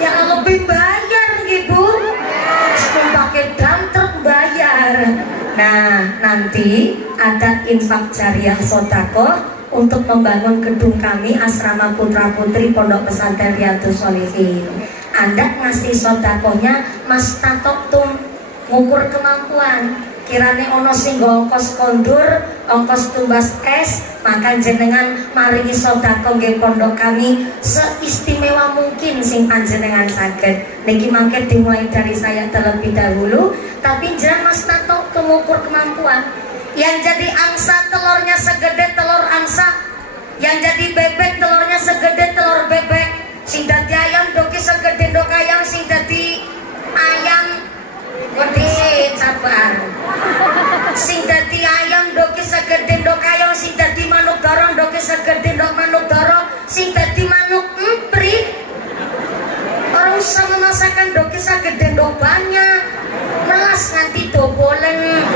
yang lebih bayar gitu, pakai dam truk bayar. Nah nanti ada infak jariah sedekah untuk membangun gedung kami asrama putra putri Pondok Pesantren Riyadhus Shalihin. Anda ngasih sedekahnya mastatotum, ngukur kemampuan. Kirane ono sing ongkos kondur, ongkos tumbas es, maka jenengan maringi sedekah nggih pondok kami seistimewa mungkin sing panjenengan saged. Niki mangke dimulai dari saya terlebih dahulu, tapi jenengan Mas Tato mengukur kemampuan. Yang jadi angsa telurnya segede telur angsa, yang jadi bebek telurnya segede telur bebek. Sing dadi ayam doki segede ndok ayam, sing dadi ayam wedhe sabar. Sing dadi ayam doki segede ndok ayam, sing dadi manuk dara doki segede ndok manuk dara, sing dadi manuk emprit. Orang usah memasakkan doki segede ndok banyak, melas nganti dobolen.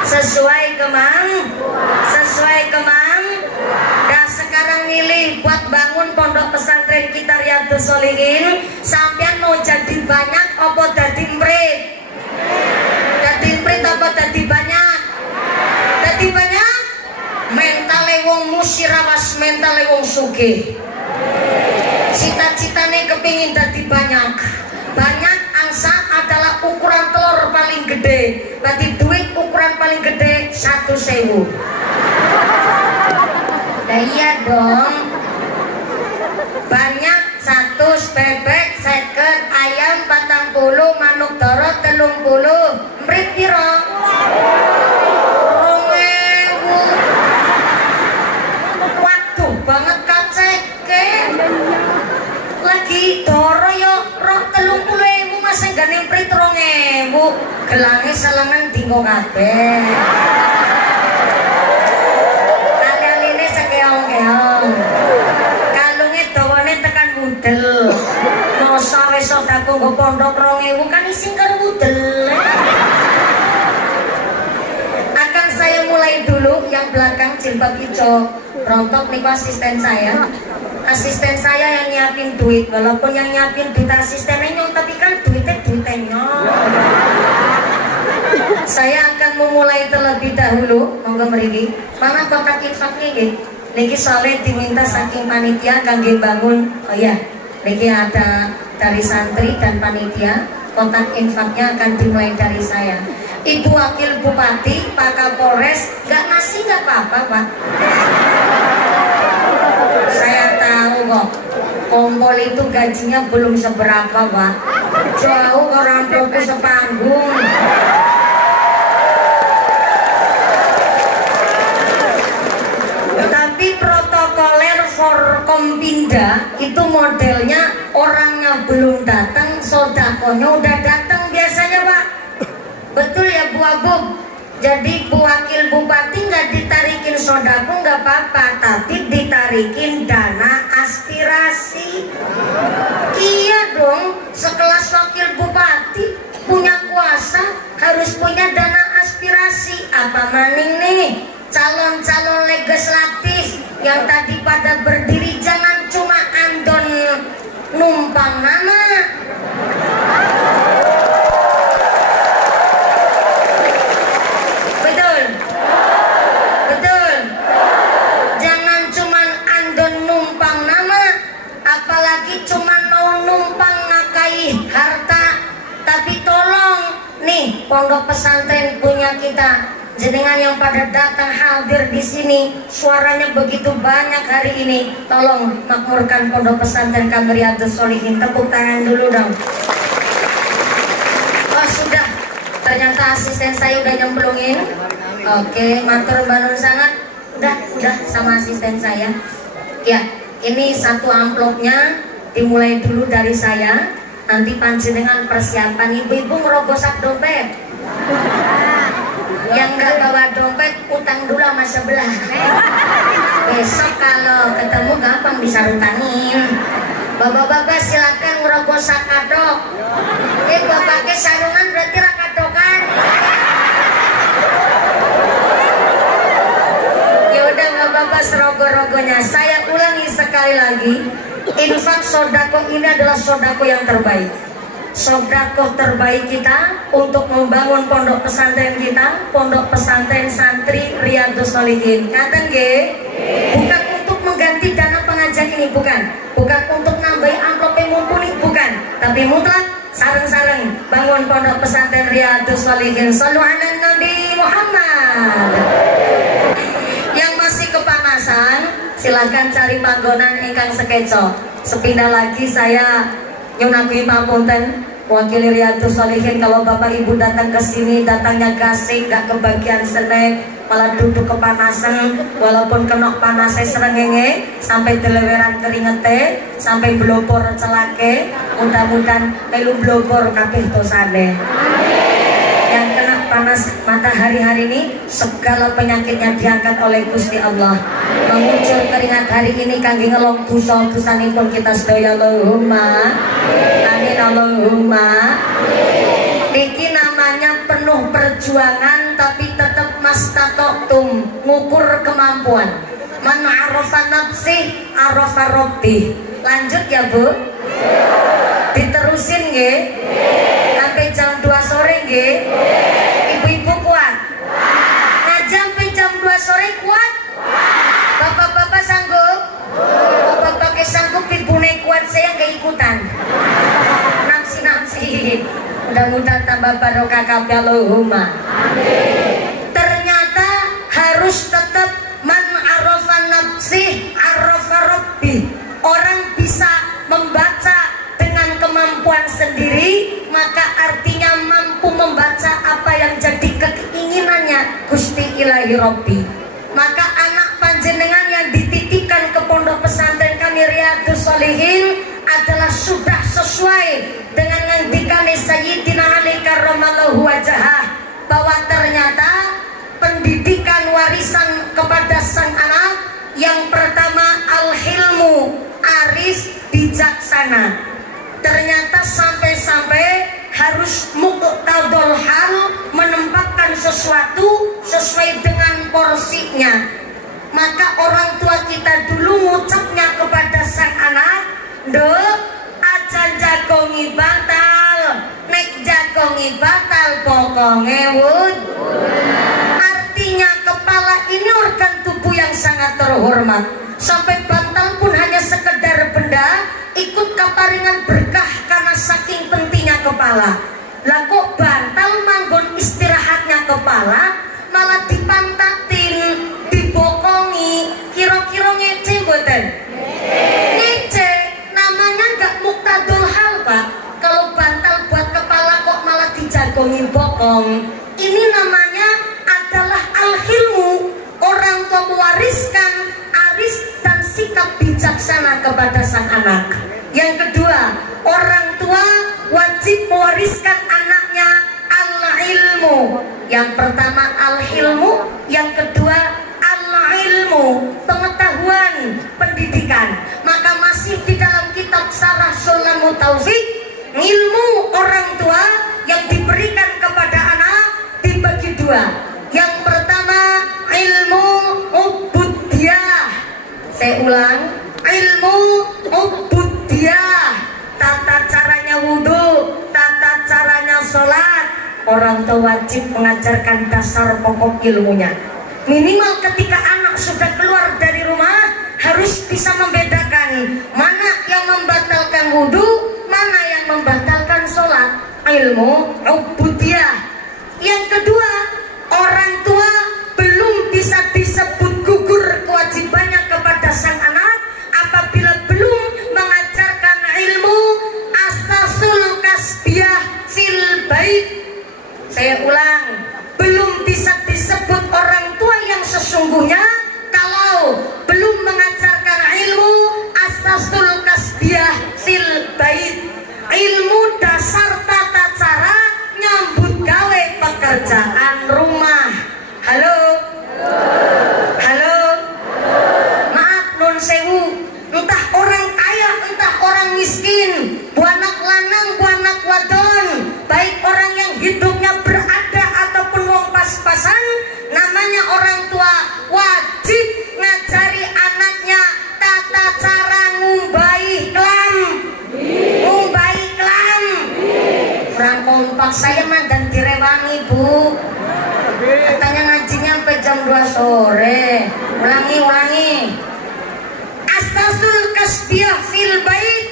Sesuai kemang. Dan sekarang milih buat bangun pondok pesantren kita Riyadhus Shalihin. Sampean mau jadi banyak apa jadi emprit? Jadi emprit apa jadi banyak? Jadi banyak. Mentale wong musirawas, mentale wong sugih. Cita-citane kepingin jadi banyak. Banyak angsa adalah ukuran telur paling gede. Berarti duit ukuran paling gede 1.000. Nah iya dong. Banyak 100 bebek, 50 ayam, 40 manuk dara, 30 emprit piro? 2.000. Waduh banget kaceke. Lagi doro yo roh 30.000 mas enggak emprit 2.000. Gelange selengen dinggo kabeh. Kali-aline sekeong-keong. Kalunge dawane tekan wudel. Masa wis sedako nggo pondok 2.000 kan isin karo wudel. Akan saya mulai dulu yang belakang jilbab hijau rontok niku asisten saya. Asisten saya yang nyiapin duit, walaupun yang nyiapin duit asistennya nyong, tapi kan duitnya nyong. Saya akan memulai terlebih dahulu. Monggo mriki. Mana kotak infaknya nggih? Niki soalnya diminta saking panitia kangge bangun. Oh ya, niki ada dari santri dan panitia. Kotak infaknya akan dimulai dari saya. Ibu Wakil Bupati, Pak Kapolres, nggak ngasih nggak apa-apa Pak. Saya tahu kok, kompol itu gajinya belum seberapa Pak. Jauh orang amplopku sepanggung. Tapi protokoler Forkompinda itu modelnya orangnya belum datang, sodakonya udah datang biasanya Pak. Betul ya Bu Abub? Jadi Bu Wakil Bupati nggak ditarikin sodako nggak apa-apa, tapi ditarikin dana aspirasi. Iya dong, sekelas Wakil Bupati punya kuasa harus punya dana aspirasi. Apa maning nih calon-calon legislatif yang tadi pada berdiri, jangan cuma andon numpang nama. Cuman mau numpang ngakai harta, tapi tolong nih pondok pesantren punya kita, jenengan yang pada datang hadir di sini, suaranya begitu banyak hari ini, tolong makmurkan pondok pesantren kami Riyadhus Shalihin. Tepuk tangan dulu dong. Oh sudah, ternyata asisten saya udah nyemplungin. Oke, matur banun sangat. Udah sama asisten saya. Ya, ini satu amplopnya. Dimulai dulu dari saya, nanti panjenengan persiapan ibu-ibu ngerogosak dompet. Yang nggak bawa dompet utang dulu sama sebelah. Besok kalau ketemu gampang bisa rutangin. Bapak-bapak silakan ngerogosak kadok. Bapaknya sarungan berarti rakadokan. Ya udah nggak apa-apa serogo-rogonya. Saya ulangi sekali lagi. Infak sodako ini adalah sodako yang terbaik. Sodako terbaik kita untuk membangun pondok pesantren kita, pondok pesantren santri Riyadhus Shalihin. Katen nggih? Bukan untuk mengganti dana pengajian ini, bukan. Bukan untuk nambahi amplop yang mumpuni, bukan. Tapi mutlak sareng-sareng bangun pondok pesantren Riyadhus Shalihin. Shallu ala Nabi Muhammad. Yang masih kepanasan, silakan cari panggonan ingkang sekeco. Sepindah lagi saya nyunapi pamunten Wakil Riyadhus Shalihin, kalau Bapak Ibu datang ke sini datangnya gasing, gak kebagian snack, malah duduk kepanasan, walaupun kena panasnya serengenge sampai deleweran keringete, sampai blopor celake, mudah-mudahan melu blopor kabeh dosane. Yang kena panas matahari hari ini segala penyakitnya diangkat oleh Gusti Allah. Mengucur keringat hari ini kangge ngelong dosa-dosanipun kita sedaya. Allahumma amin, Allahumma. Niki namanya penuh perjuangan tapi tetap mastatoktum, ngukur kemampuan. Man arafa nafsih arafa rabbi. Lanjut ya Bu, diterusin nggih sampai jam 2 sore nggih. Ibu-ibu kuat? Ngaji sampai jam 2 sore kuat? Bapak-bapak sanggup? Oh, bapaknya sanggup, ibune kuat, saya nggak ikutan. Nafsi-nafsi. Mudah-mudahan tambah barokah kabeh. Allahumma. Ternyata harus tetap man arafa nafsih arafa rabbi. Orang bisa membaca dengan kemampuan sendiri, maka artinya mampu membaca apa yang jadi keinginannya Gusti Ilahi Rabbi. Maka anak panjenengan yang dititipkan ke pondok pesantren kami Riyadhus Shalihin adalah sudah sesuai dengan ngendikane Sayyidina Ali karramallahu wajhah, bahwa ternyata pendidikan warisan kepada sang anak yang pertama al-hilmu, arif, bijaksana. Ternyata sampai-sampai harus muqtadul hal, menempatkan sesuatu sesuai dengan porsinya. Maka orang tua kita dulu ngucapnya kepada sang anak, "Nduk, aja jagongi batal, nek jagongi batal pokonge wud." Artinya kepala ini organ tubuh yang sangat terhormat. Sampai bantal pun hanya sekedar benda, ikut kaparingan berkah karena saking pentingnya kepala. Lah kok bantal manggon istirahatnya kepala malah dipantatin, dibokongi, kira-kira ngece mboten? Ngece, namanya nggak muktadul hal Pak. Kalau bantal buat kepala kok malah dijagongi bokong. Ini namanya adalah al-hilmu. Orang tua mewariskan aris dan sikap bijaksana kepada sang anak. Yang kedua, orang tua wajib mewariskan anaknya al-ilmu. Yang pertama al-hilmu, yang kedua al-ilmu, pengetahuan, pendidikan. Maka masih di dalam kitab Syarah Sulamut Taufik, ilmu orang tua yang diberikan kepada anak dibagi dua. Yang pertama ilmu ubudiyah. Saya ulang, ilmu ubudiyah, tata caranya wudhu, tata caranya sholat. Orang tua wajib mengajarkan dasar pokok ilmunya. Minimal ketika anak sudah keluar dari rumah harus bisa membedakan mana yang membatalkan wudhu, mana yang membatalkan sholat. Ilmu ubudiyah. Yang kedua, orang tua belum bisa disebut gugur kewajibannya kepada sang anak apabila belum mengajarkan ilmu asasul kasbiyah fil bait. Saya ulang, belum bisa disebut orang tua yang sesungguhnya kalau belum mengajarkan ilmu asasul kasbiyah fil bait, ilmu dasar tata cara nyambut gawe pekerjaan rumah. Halo? Halo? Maaf nun sewu, entah orang kaya entah orang miskin, buanak lanang buanak wadon, baik orang yang hidupnya berada ataupun wong pas-pasan, namanya orang tua wajib ngajari anaknya tata cara ngumbai klam. Ngumbai klam. Kurang kompak saya mandan direwangi Bu. Katanya ngajinya sampai jam 2 sore. Ulangi. Asasul kasbiyah fil bait.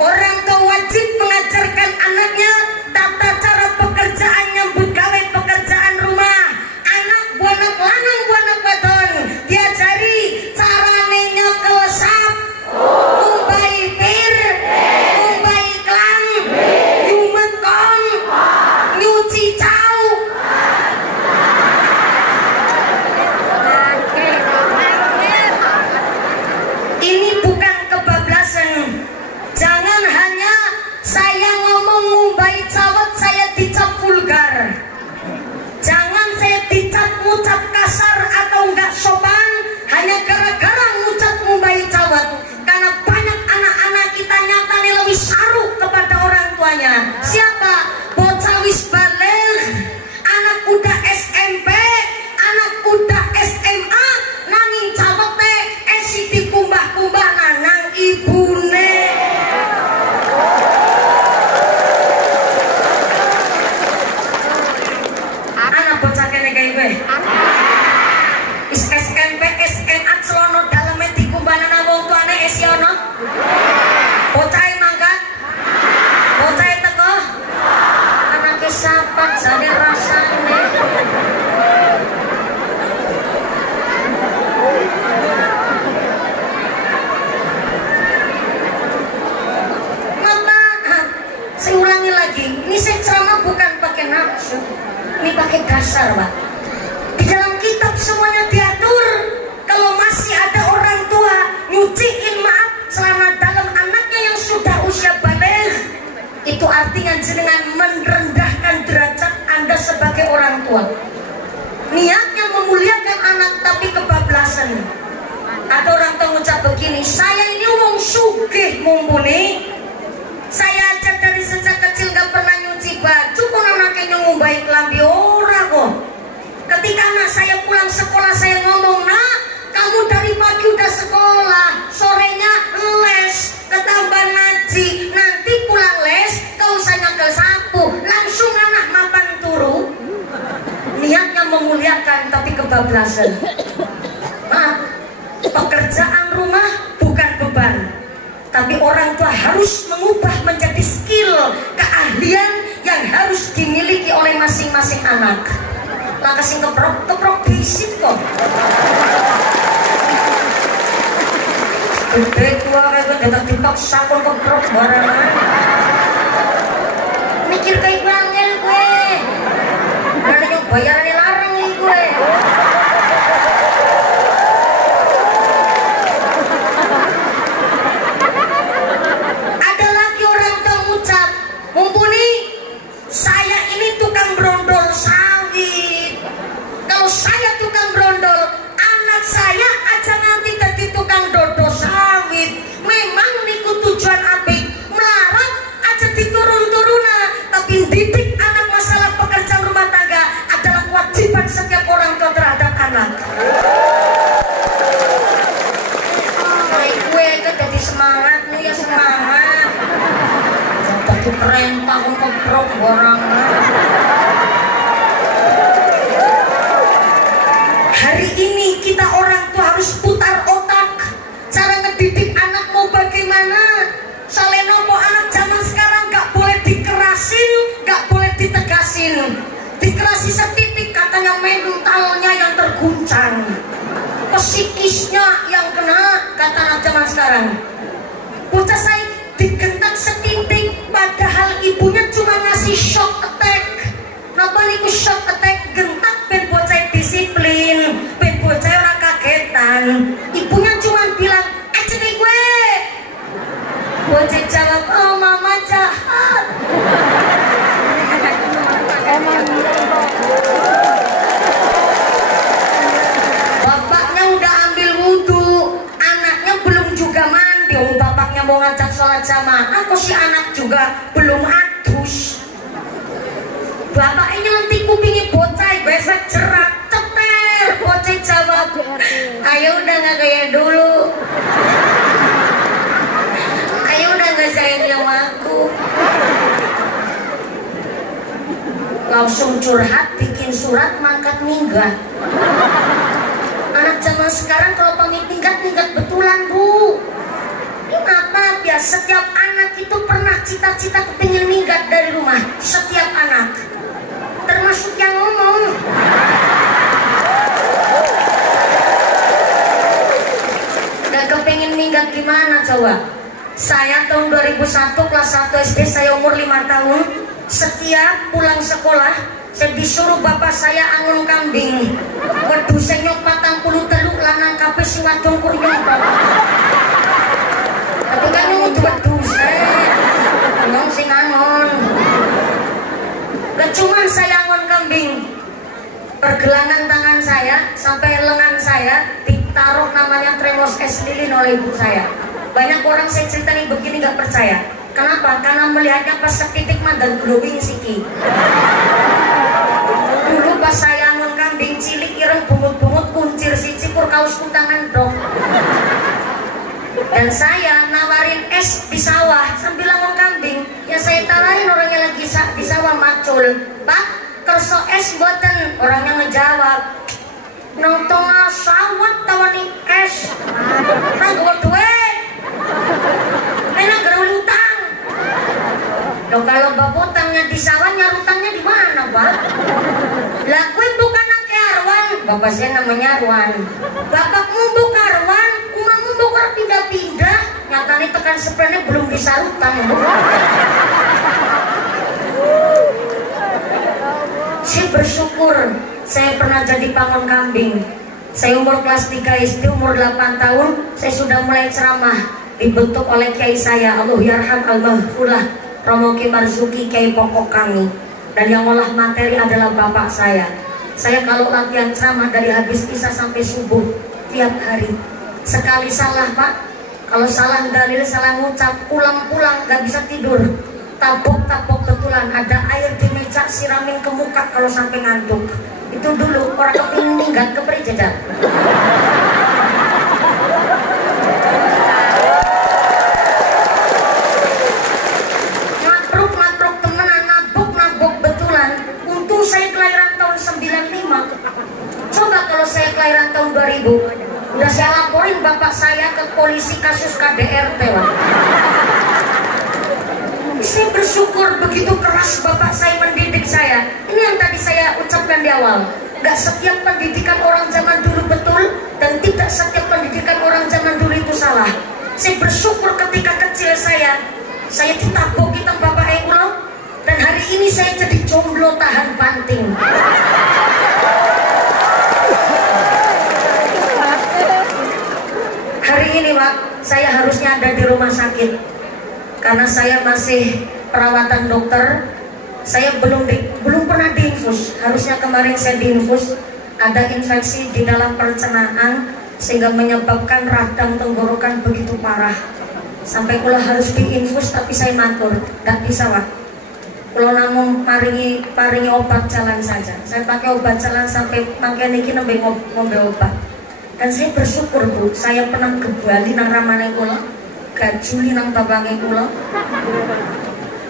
Orang tua wajib mengajarkan anaknya tata cara pekerjaan nyambut gawe pekerjaan rumah. Anak buanak lanang buanak wadon diajari carane nyekel sap, umbai pir, umbai klam, nyumet pakai dasar, Pak. Di dalam kitab semuanya diatur. Kalau masih ada orang tua nyuciin celana dalam anaknya yang sudah usia balik, itu artinya jenengan merendahkan derajat Anda sebagai orang tua. Niatnya memuliakan anak tapi kebablasan. Ada orang tua ngucap begini, saya ini wong sugih mumpuni, saya aja dari sejak kecil gak pernah nyuci baju, kok anaknya ngumbai kelambi ora kok. Ketika anak saya pulang sekolah, saya ngomong, nak, kamu dari pagi udah sekolah, sorenya les, ketambah ngaji, nanti pulang les, kau usah nyekel sapu, langsung anak mapan turu. Niatnya memuliakan tapi kebablasan. Pekerjaan rumah bukan beban, tapi orang tua harus mengubah menjadi skill, keahlian yang harus dimiliki oleh masing-masing anak. Lah kasih keprok bisik kok. Gede tua kayak gue datang dipaksa kon keprok barangan. Mikir kayak bangel gue. Ada yang bayarannya larang nih gue. Ada lagi orang tua ngucap, mumpuni saya ini tukang brondol sawit. Kalau saya tukang brondol, anak saya aja nanti jadi tukang dodo sawit. Memang niku tujuan apik, melarat aja diturun-turuna, tapi didik anak masalah pekerjaan rumah tangga adalah kewajiban setiap orang tua terhadap anak. Gue itu jadi semangat nih ya, semangat. Jadi keren bangun keprok orang. Hari ini kita orang tua harus putar otak. Cara ngedidik anak mau bagaimana? Soalnya nopo anak zaman sekarang gak boleh dikerasin, gak boleh ditegasin. Dikerasi setitik katanya mentalnya yang terguncang, psikisnya yang kena, kata anak zaman sekarang. Bocah saya digentak setitik, padahal ibunya cuma ngasih shock attack. Napa niku shock attack? Gentak ben bocah disiplin, ben bocah ora kagetan. Ibunya cuma bilang, aja nih gue. Bocah jawab, oh mama jahat. Bapaknya udah ambil wudhu, anaknya belum juga mandi. Bapaknya mau ngajak sholat jamaah, kok si anak juga belum adus. Bapaknya nyelentik kupingi bocah, besok jerak, ceter. Bocah jawab, ayo udah gak kayak dulu. Ayo udah gak sayang sama aku. Langsung curhat, bikin surat, mangkat minggat. Anak zaman sekarang kalau pamit minggat betulan, Bu. Ini maaf ya, setiap anak itu pernah cita-cita kepingin minggat dari rumah. Setiap anak, termasuk yang ngomong. Gak kepingin minggat gimana coba? Saya tahun 2001 kelas 1 SD, saya umur 5 tahun. Setiap pulang sekolah, saya disuruh bapak saya angon kambing. Wedu senyok 43 lanang kabeh sing wadon kuryong. Tapi kan nyung wedu nyong sing angon. Gak cuman saya angon kambing, pergelangan tangan saya sampai lengan saya ditaruh namanya tremos es lilin oleh ibu saya. Banyak orang saya ceritain begini gak percaya. Kenapa? Karena melihatnya pas setitik mandan glowing siki. Dulu pas saya ngon kambing cilik ireng bungut-bungut kuncir si cikur kaos kutangan dok. Dan saya nawarin es di sawah sambil ngon kambing. Ya saya tawarin orangnya lagi di sawah macul. Pak, kerso es boten. Orangnya ngejawab, nong tengah sawat tawani es. Nah gue duit. Enak gerul utang. Loh kalau bapak utangnya di sawah, nyarutangnya di mana, Pak? Lah gue bukan nang Arwan. Bapak saya namanya Arwan. Bapakmu bukan Arwan, umahmu bukan pindah-pindah. Nyatanya tekan spraynya belum bisa rutang, Bu. Saya bersyukur saya pernah jadi pangon kambing. Saya umur kelas 3 SD, umur 8 tahun, saya sudah mulai ceramah. Dibentuk oleh kiai saya, Allah yarham al-mahfulah, Romo Ki Marzuki, kiai pokok kami. Dan yang olah materi adalah bapak saya. Saya kalau latihan ceramah dari habis isya sampai subuh, tiap hari. Sekali salah Pak, kalau salah dalil, salah ngucap, pulang-pulang gak bisa tidur. Tabok-tabok betulan, ada air di meja, siramin ke muka kalau sampai ngantuk. Itu dulu orang kepingin minggat ke perijajan. Nabruk temenan, nabok betulan. Untung saya kelahiran tahun 95. Coba kalau saya kelahiran tahun 2000, udah saya laporin bapak saya ke polisi kasus KDRT. Saya bersyukur begitu keras bapak saya mendidik saya. Ini yang tadi saya ucapkan di awal. Gak setiap pendidikan orang zaman dulu betul, dan tidak setiap pendidikan orang zaman dulu itu salah. Saya bersyukur ketika kecil saya ditaboki teng bapak Ekulo, dan hari ini saya jadi jomblo tahan banting. Hari ini Pak, saya harusnya ada di rumah sakit. Karena saya masih perawatan dokter, saya belum pernah diinfus. Harusnya kemarin saya diinfus. Ada infeksi di dalam pencernaan sehingga menyebabkan radang tenggorokan begitu parah. Sampai kalau harus diinfus, tapi saya matur, gak bisa Pak. Kalau namun paringi obat jalan saja. Saya pakai obat jalan sampai mangken iki nembe ngombe obat. Dan saya bersyukur Bu, saya pernah ke Bali nang ramane kula. Juli nang babange kula.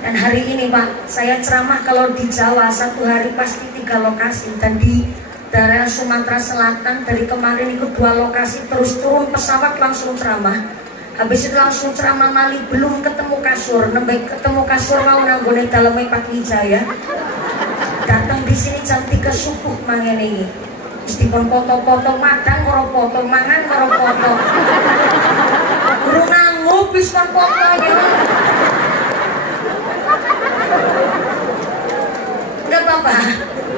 Dan hari ini Pak, saya ceramah kalau di Jawa satu hari pasti 3 lokasi, dan di daerah Sumatera Selatan dari kemarin itu 2 lokasi, terus turun pesawat langsung ceramah. Habis itu langsung ceramah mali, belum ketemu kasur, nembe ketemu kasur mau nanggone daleme Pak Wijaya. Datang di sini jam 3 subuh mangene iki. Meskipun foto-foto madang karo foto, mangan karo foto. Guru nganggup bis kon fotonya. Enggak apa-apa,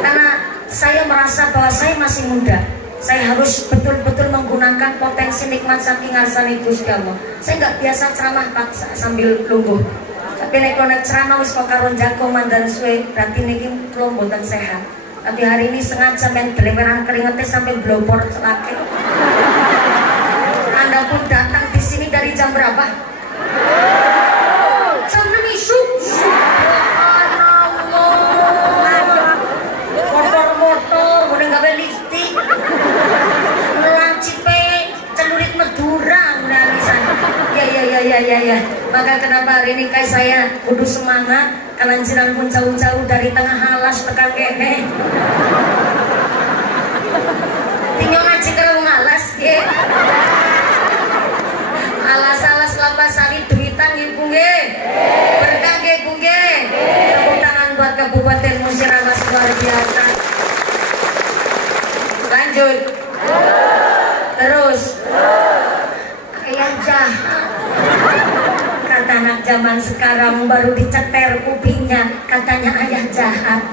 karena saya merasa bahwa saya masih muda. Saya harus betul-betul menggunakan potensi nikmat saking ngarsane Gusti Allah. Saya nggak biasa ceramah Pak sambil lungguh. Tapi nek ceramah wis kok karo jago mandan suwe, berarti niki kula mboten sehat. Tapi hari ini sengaja main delemeran keringetnya sampai blobor celake. Anda pun datang di sini dari jam berapa? Jam 6 isuk. Subhanallah. Motor-motor, udah gawe lifting. Lancipe celurit Madura udah misalnya. Ya. Maka kenapa hari ini kayak saya kudu semangat? Kalanjiran pun jauh-jauh dari tengah halas tekan kene. Tinggal ngaji karo ngalas nggih. Alas-alas kelapa sawit duitan nggih Bu nggih. Berkah nggih Bu nggih. Tepuk tangan buat Kabupaten Musirawas luar biasa. Lanjut. Terus. Yang jahat. Kata anak zaman sekarang baru diceter kupingnya, katanya ayah jahat.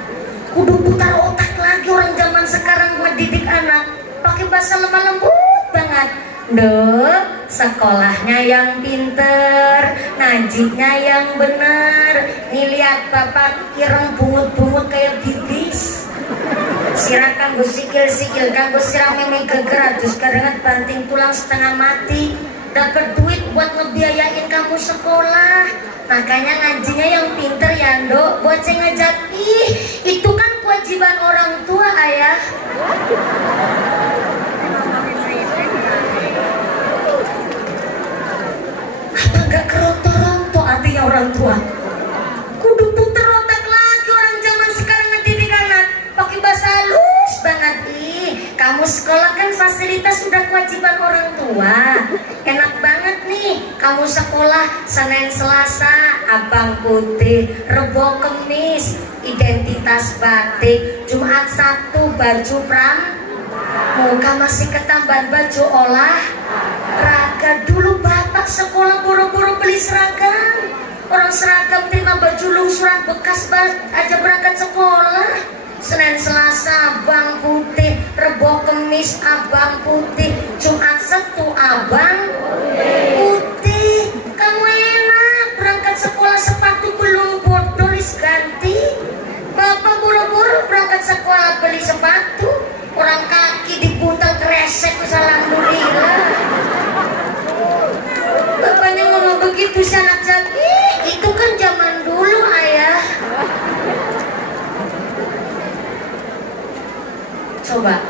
Kudu putar otak lagi orang zaman sekarang mendidik anak pakai bahasa lemah lembut banget. Sekolahnya yang pinter, ngajinya yang benar. Nih lihat bapak ireng bungut-bungut kayak bibis. Sirah kanggo sikil-sikil, kanggo sirah memeng geger, terus karengat banting tulang setengah mati. Dapat duit buat ngebiayain kamu sekolah. Makanya ngajinya yang pinter ya Ndok. Buat saya ngajak, itu kan kewajiban orang tua ayah. Apa enggak keronto-ronto artinya orang tua? Kudu puter otak lagi orang zaman sekarang ngedidik anak pakai bahasa halus banget. Kamu sekolah kan fasilitas sudah kewajiban orang tua. Enak banget nih, kamu sekolah Senin Selasa, Abang Putih, Rebo Kemis, identitas batik, Jumat Sabtu baju pramuka, masih ketambahan baju olahraga. Dulu bapak sekolah boro-boro beli seragam. Orang seragam terima baju lungsuran bekas aja berangkat sekolah. Senin Coba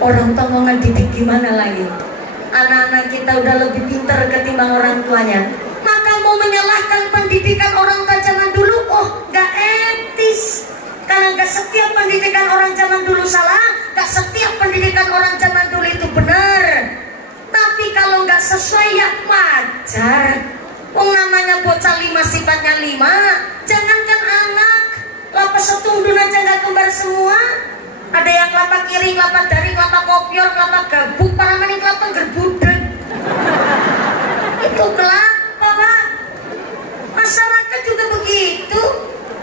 orang tua mau ngedidik gimana lagi? Anak-anak kita udah lebih pintar ketimbang orang tuanya. Maka mau menyalahkan pendidikan orang tua zaman dulu, oh gak etis. Karena gak setiap pendidikan orang zaman dulu salah, gak setiap pendidikan orang zaman dulu itu benar. Tapi kalau gak sesuai ya wajar. Wong namanya bocah 5 sifatnya 5. Jangankan anak, lapas setundun aja gak kembar semua. Ada yang kelapa kiri, kelapa dari, kelapa kopior, kelapa gabuk, para maning kelapa gerbudek. Itu kelapa, Pak. Masyarakat juga begitu.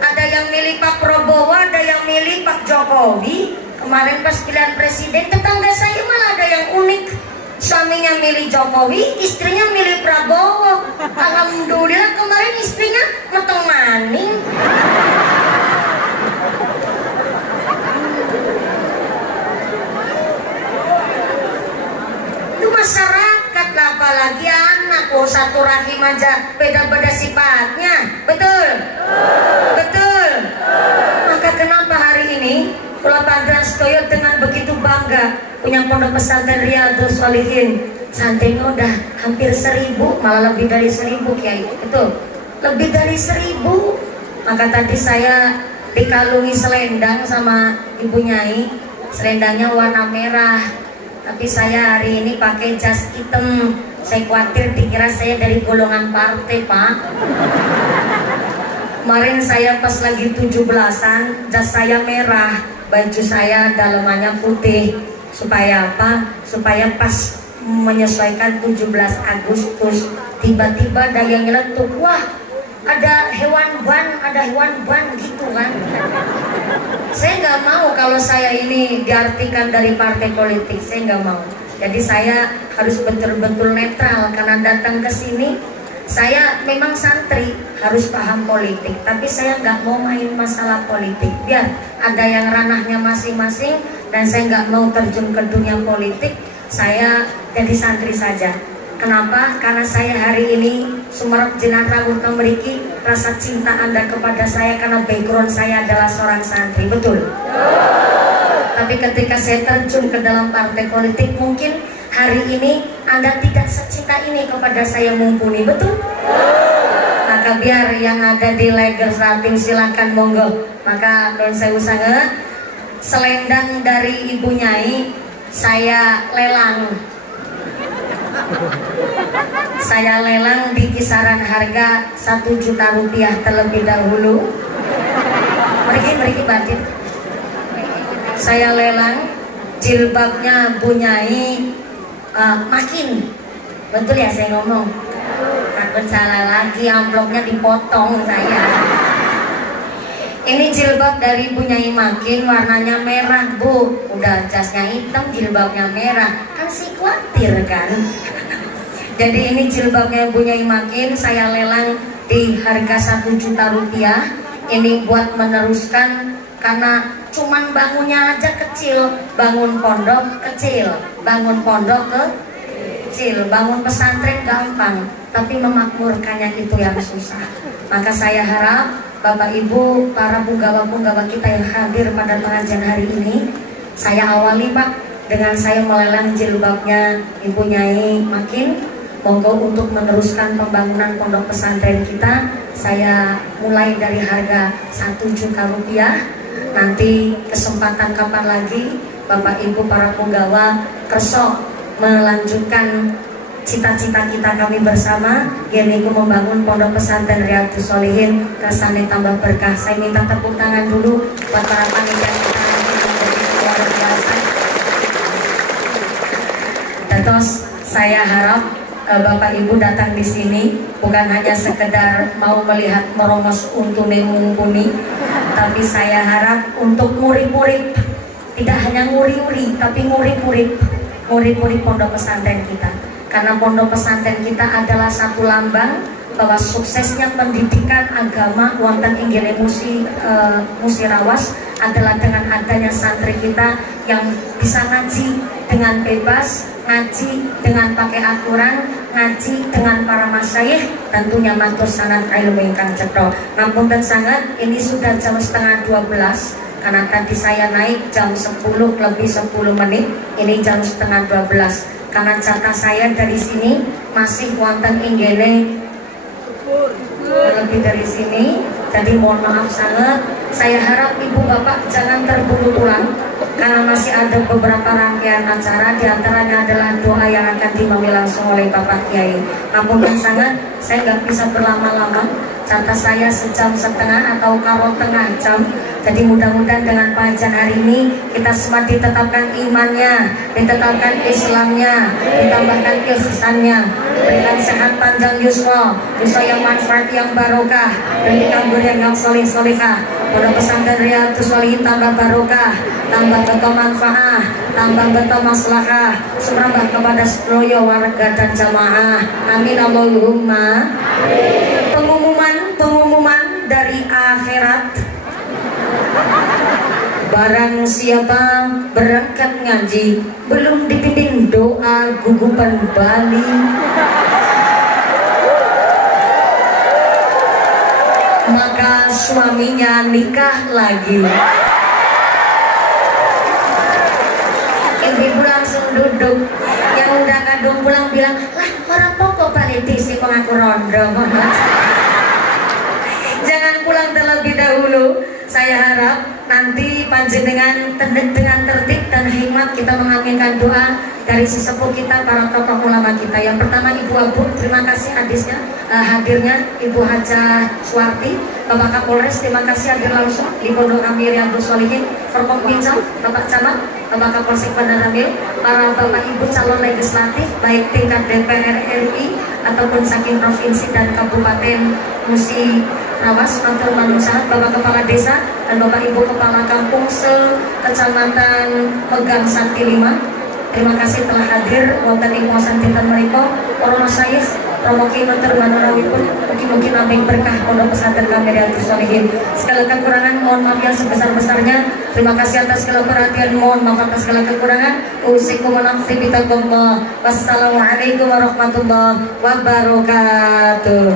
Ada yang milih Pak Prabowo, ada yang milih Pak Jokowi. Kemarin pas pilihan presiden, tetangga saya malah ada yang unik. Suaminya milih Jokowi, istrinya milih Prabowo. Alhamdulillah kemarin istrinya meteng maning. Itu masyarakat lah, apalagi anak. Oh, satu rahim aja beda-beda sifatnya. Betul? Betul. Maka kenapa hari ini Kula Pandran Stoyo dengan begitu bangga punya pondok pesantren Riyadhus Shalihin. Santrinya udah hampir 1000, malah lebih dari 1000 Kiai. Betul? Lebih dari 1000. Maka tadi saya dikalungi selendang sama Ibu Nyai. Selendangnya warna merah. Tapi saya hari ini pakai jas hitam. Saya khawatir dikira saya dari golongan partai, Pak. Kemarin saya pas lagi 17-an, jas saya merah, baju saya dalamannya putih. Supaya apa? Supaya pas menyesuaikan 17 Agustus. Tiba-tiba ada yang nyeletuk, wah ada hewan ban gitu kan. Saya nggak mau kalau saya ini diartikan dari partai politik, saya nggak mau. Jadi saya harus betul-betul netral karena datang ke sini. Saya memang santri, harus paham politik, tapi saya nggak mau main masalah politik. Biar ada yang ranahnya masing-masing dan saya nggak mau terjun ke dunia politik. Saya jadi santri saja. Kenapa? Karena saya hari ini sumerep jenar rawuh kemeriki rasa cinta Anda kepada saya karena background saya adalah seorang santri. Betul? Tapi ketika saya terjun ke dalam partai politik, mungkin hari ini Anda tidak secinta ini kepada saya mumpuni. Betul? Maka biar yang ada di legislatif silakan monggo. Maka don saya usaha selendang dari Ibu Nyai saya lelang. Saya lelang di kisaran harga 1 juta rupiah terlebih dahulu. Meriki batin. Saya lelang jilbabnya Bu Nyai makin. Betul ya saya ngomong? Takut salah lagi, amplopnya dipotong saya. Ini jilbab dari Bu Nyai Makin, warnanya merah, Bu. Udah jasnya hitam, jilbabnya merah. Kan sih khawatir kan. Jadi ini jilbabnya Bu Nyai Makin, saya lelang di harga 1 juta rupiah. Ini buat meneruskan, karena cuman bangunnya aja kecil. Bangun pondok kecil, bangun pondok kecil, bangun pesantren gampang, tapi memakmurkannya itu yang susah. Maka saya harap Bapak Ibu, para punggawa-punggawa kita yang hadir pada pengajian hari ini, saya awali Pak dengan saya melelang jilbabnya Ibu Nyai Makin. Monggo untuk meneruskan pembangunan pondok pesantren kita, saya mulai dari harga 1 juta rupiah. Nanti kesempatan kapan lagi Bapak Ibu para punggawa kerso melanjutkan cita-cita kita kami bersama, yaitu membangun pondok pesantren Riyadhus Shalihin rasane tambah berkah. Saya minta tepuk tangan dulu buat para panitia kita yang begitu luar biasa. Terus saya harap Bapak Ibu datang di sini bukan hanya sekedar mau melihat merongos untune mumpuni, tapi saya harap untuk ngurip-ngurip, tidak hanya nguri-nguri, tapi ngurip-ngurip pondok pesantren kita. Karena pondok pesantren kita adalah satu lambang bahwa suksesnya pendidikan agama wonten inggih musirawas adalah dengan adanya santri kita yang bisa ngaji dengan bebas, ngaji dengan pakai aturan, ngaji dengan para masyayikh, tentunya matur sanad ilmu ingkang cetha. Ngapunten sangat, ini sudah jam setengah 12. karena tadi saya naik jam 10 lebih 10 menit, ini jam setengah 12. Karena jatah saya dari sini masih wonten inggene lebih dari sini, jadi mohon maaf sangat. Saya harap ibu bapak jangan terburu tulang karena masih ada beberapa rangkaian acara, diantaranya adalah doa yang akan diimami langsung oleh Bapak Kiai. Namun sangat saya nggak bisa berlama-lama, jatah saya sejam setengah atau karo tengah jam. Jadi mudah-mudahan dengan pengajian hari ini kita semua ditetapkan imannya, ditetapkan Islamnya, ditambahkan ihsannya, berikan sehat panjang yuswa, yuswa yang manfaat yang barokah, berikan yang soleh-solehah. Pondok Pesantren Riyadhus Shalihin tambah barokah, tambah betul manfaat, tambah betul maslahah, sumrambah kepada seluruh warga dan jamaah. Amin Allahumma. Pengumuman dari akhirat. Barang siapa berangkat ngaji belum dipimpin doa gugupan Bali, maka suaminya nikah lagi. Ibu langsung duduk, yang udah kadung pulang bilang, lah orang pokok politisi pengaku rondo. Jangan pulang terlebih dahulu. Saya harap nanti panjenengan dengan tertib dan hikmat kita mengaminkan doa dari sesepuh kita, para tokoh ulama kita. Yang pertama Ibu Abu, terima kasih hadirnya Ibu Hajah Suwarti. Bapak Kapolres, terima kasih hadir langsung di Pondok Kami Riyadhus Shalihin. Forkom Pincang, Bapak Camat, Bapak Kapolsek Bandar Ramil, para Bapak Ibu calon legislatif baik tingkat DPR RI ataupun saking provinsi dan kabupaten Musi Rawas, Matur Manungsahat, Bapak Kepala Desa dan Bapak Ibu Kepala Kampung se-Kecamatan Megang Sakti 5. Terima kasih telah hadir wonten ing posan dinten menika. Para masyayikh Romoki Matur Manunawipun mungkin amin berkah Pondok Pesantren Kami Riyadhus Shalihin. Segala kekurangan mohon maaf yang sebesar-besarnya. Terima kasih atas segala perhatian, mohon maaf atas segala kekurangan. Usikum nafsi bitaqullah. Wassalamualaikum warahmatullahi wabarakatuh.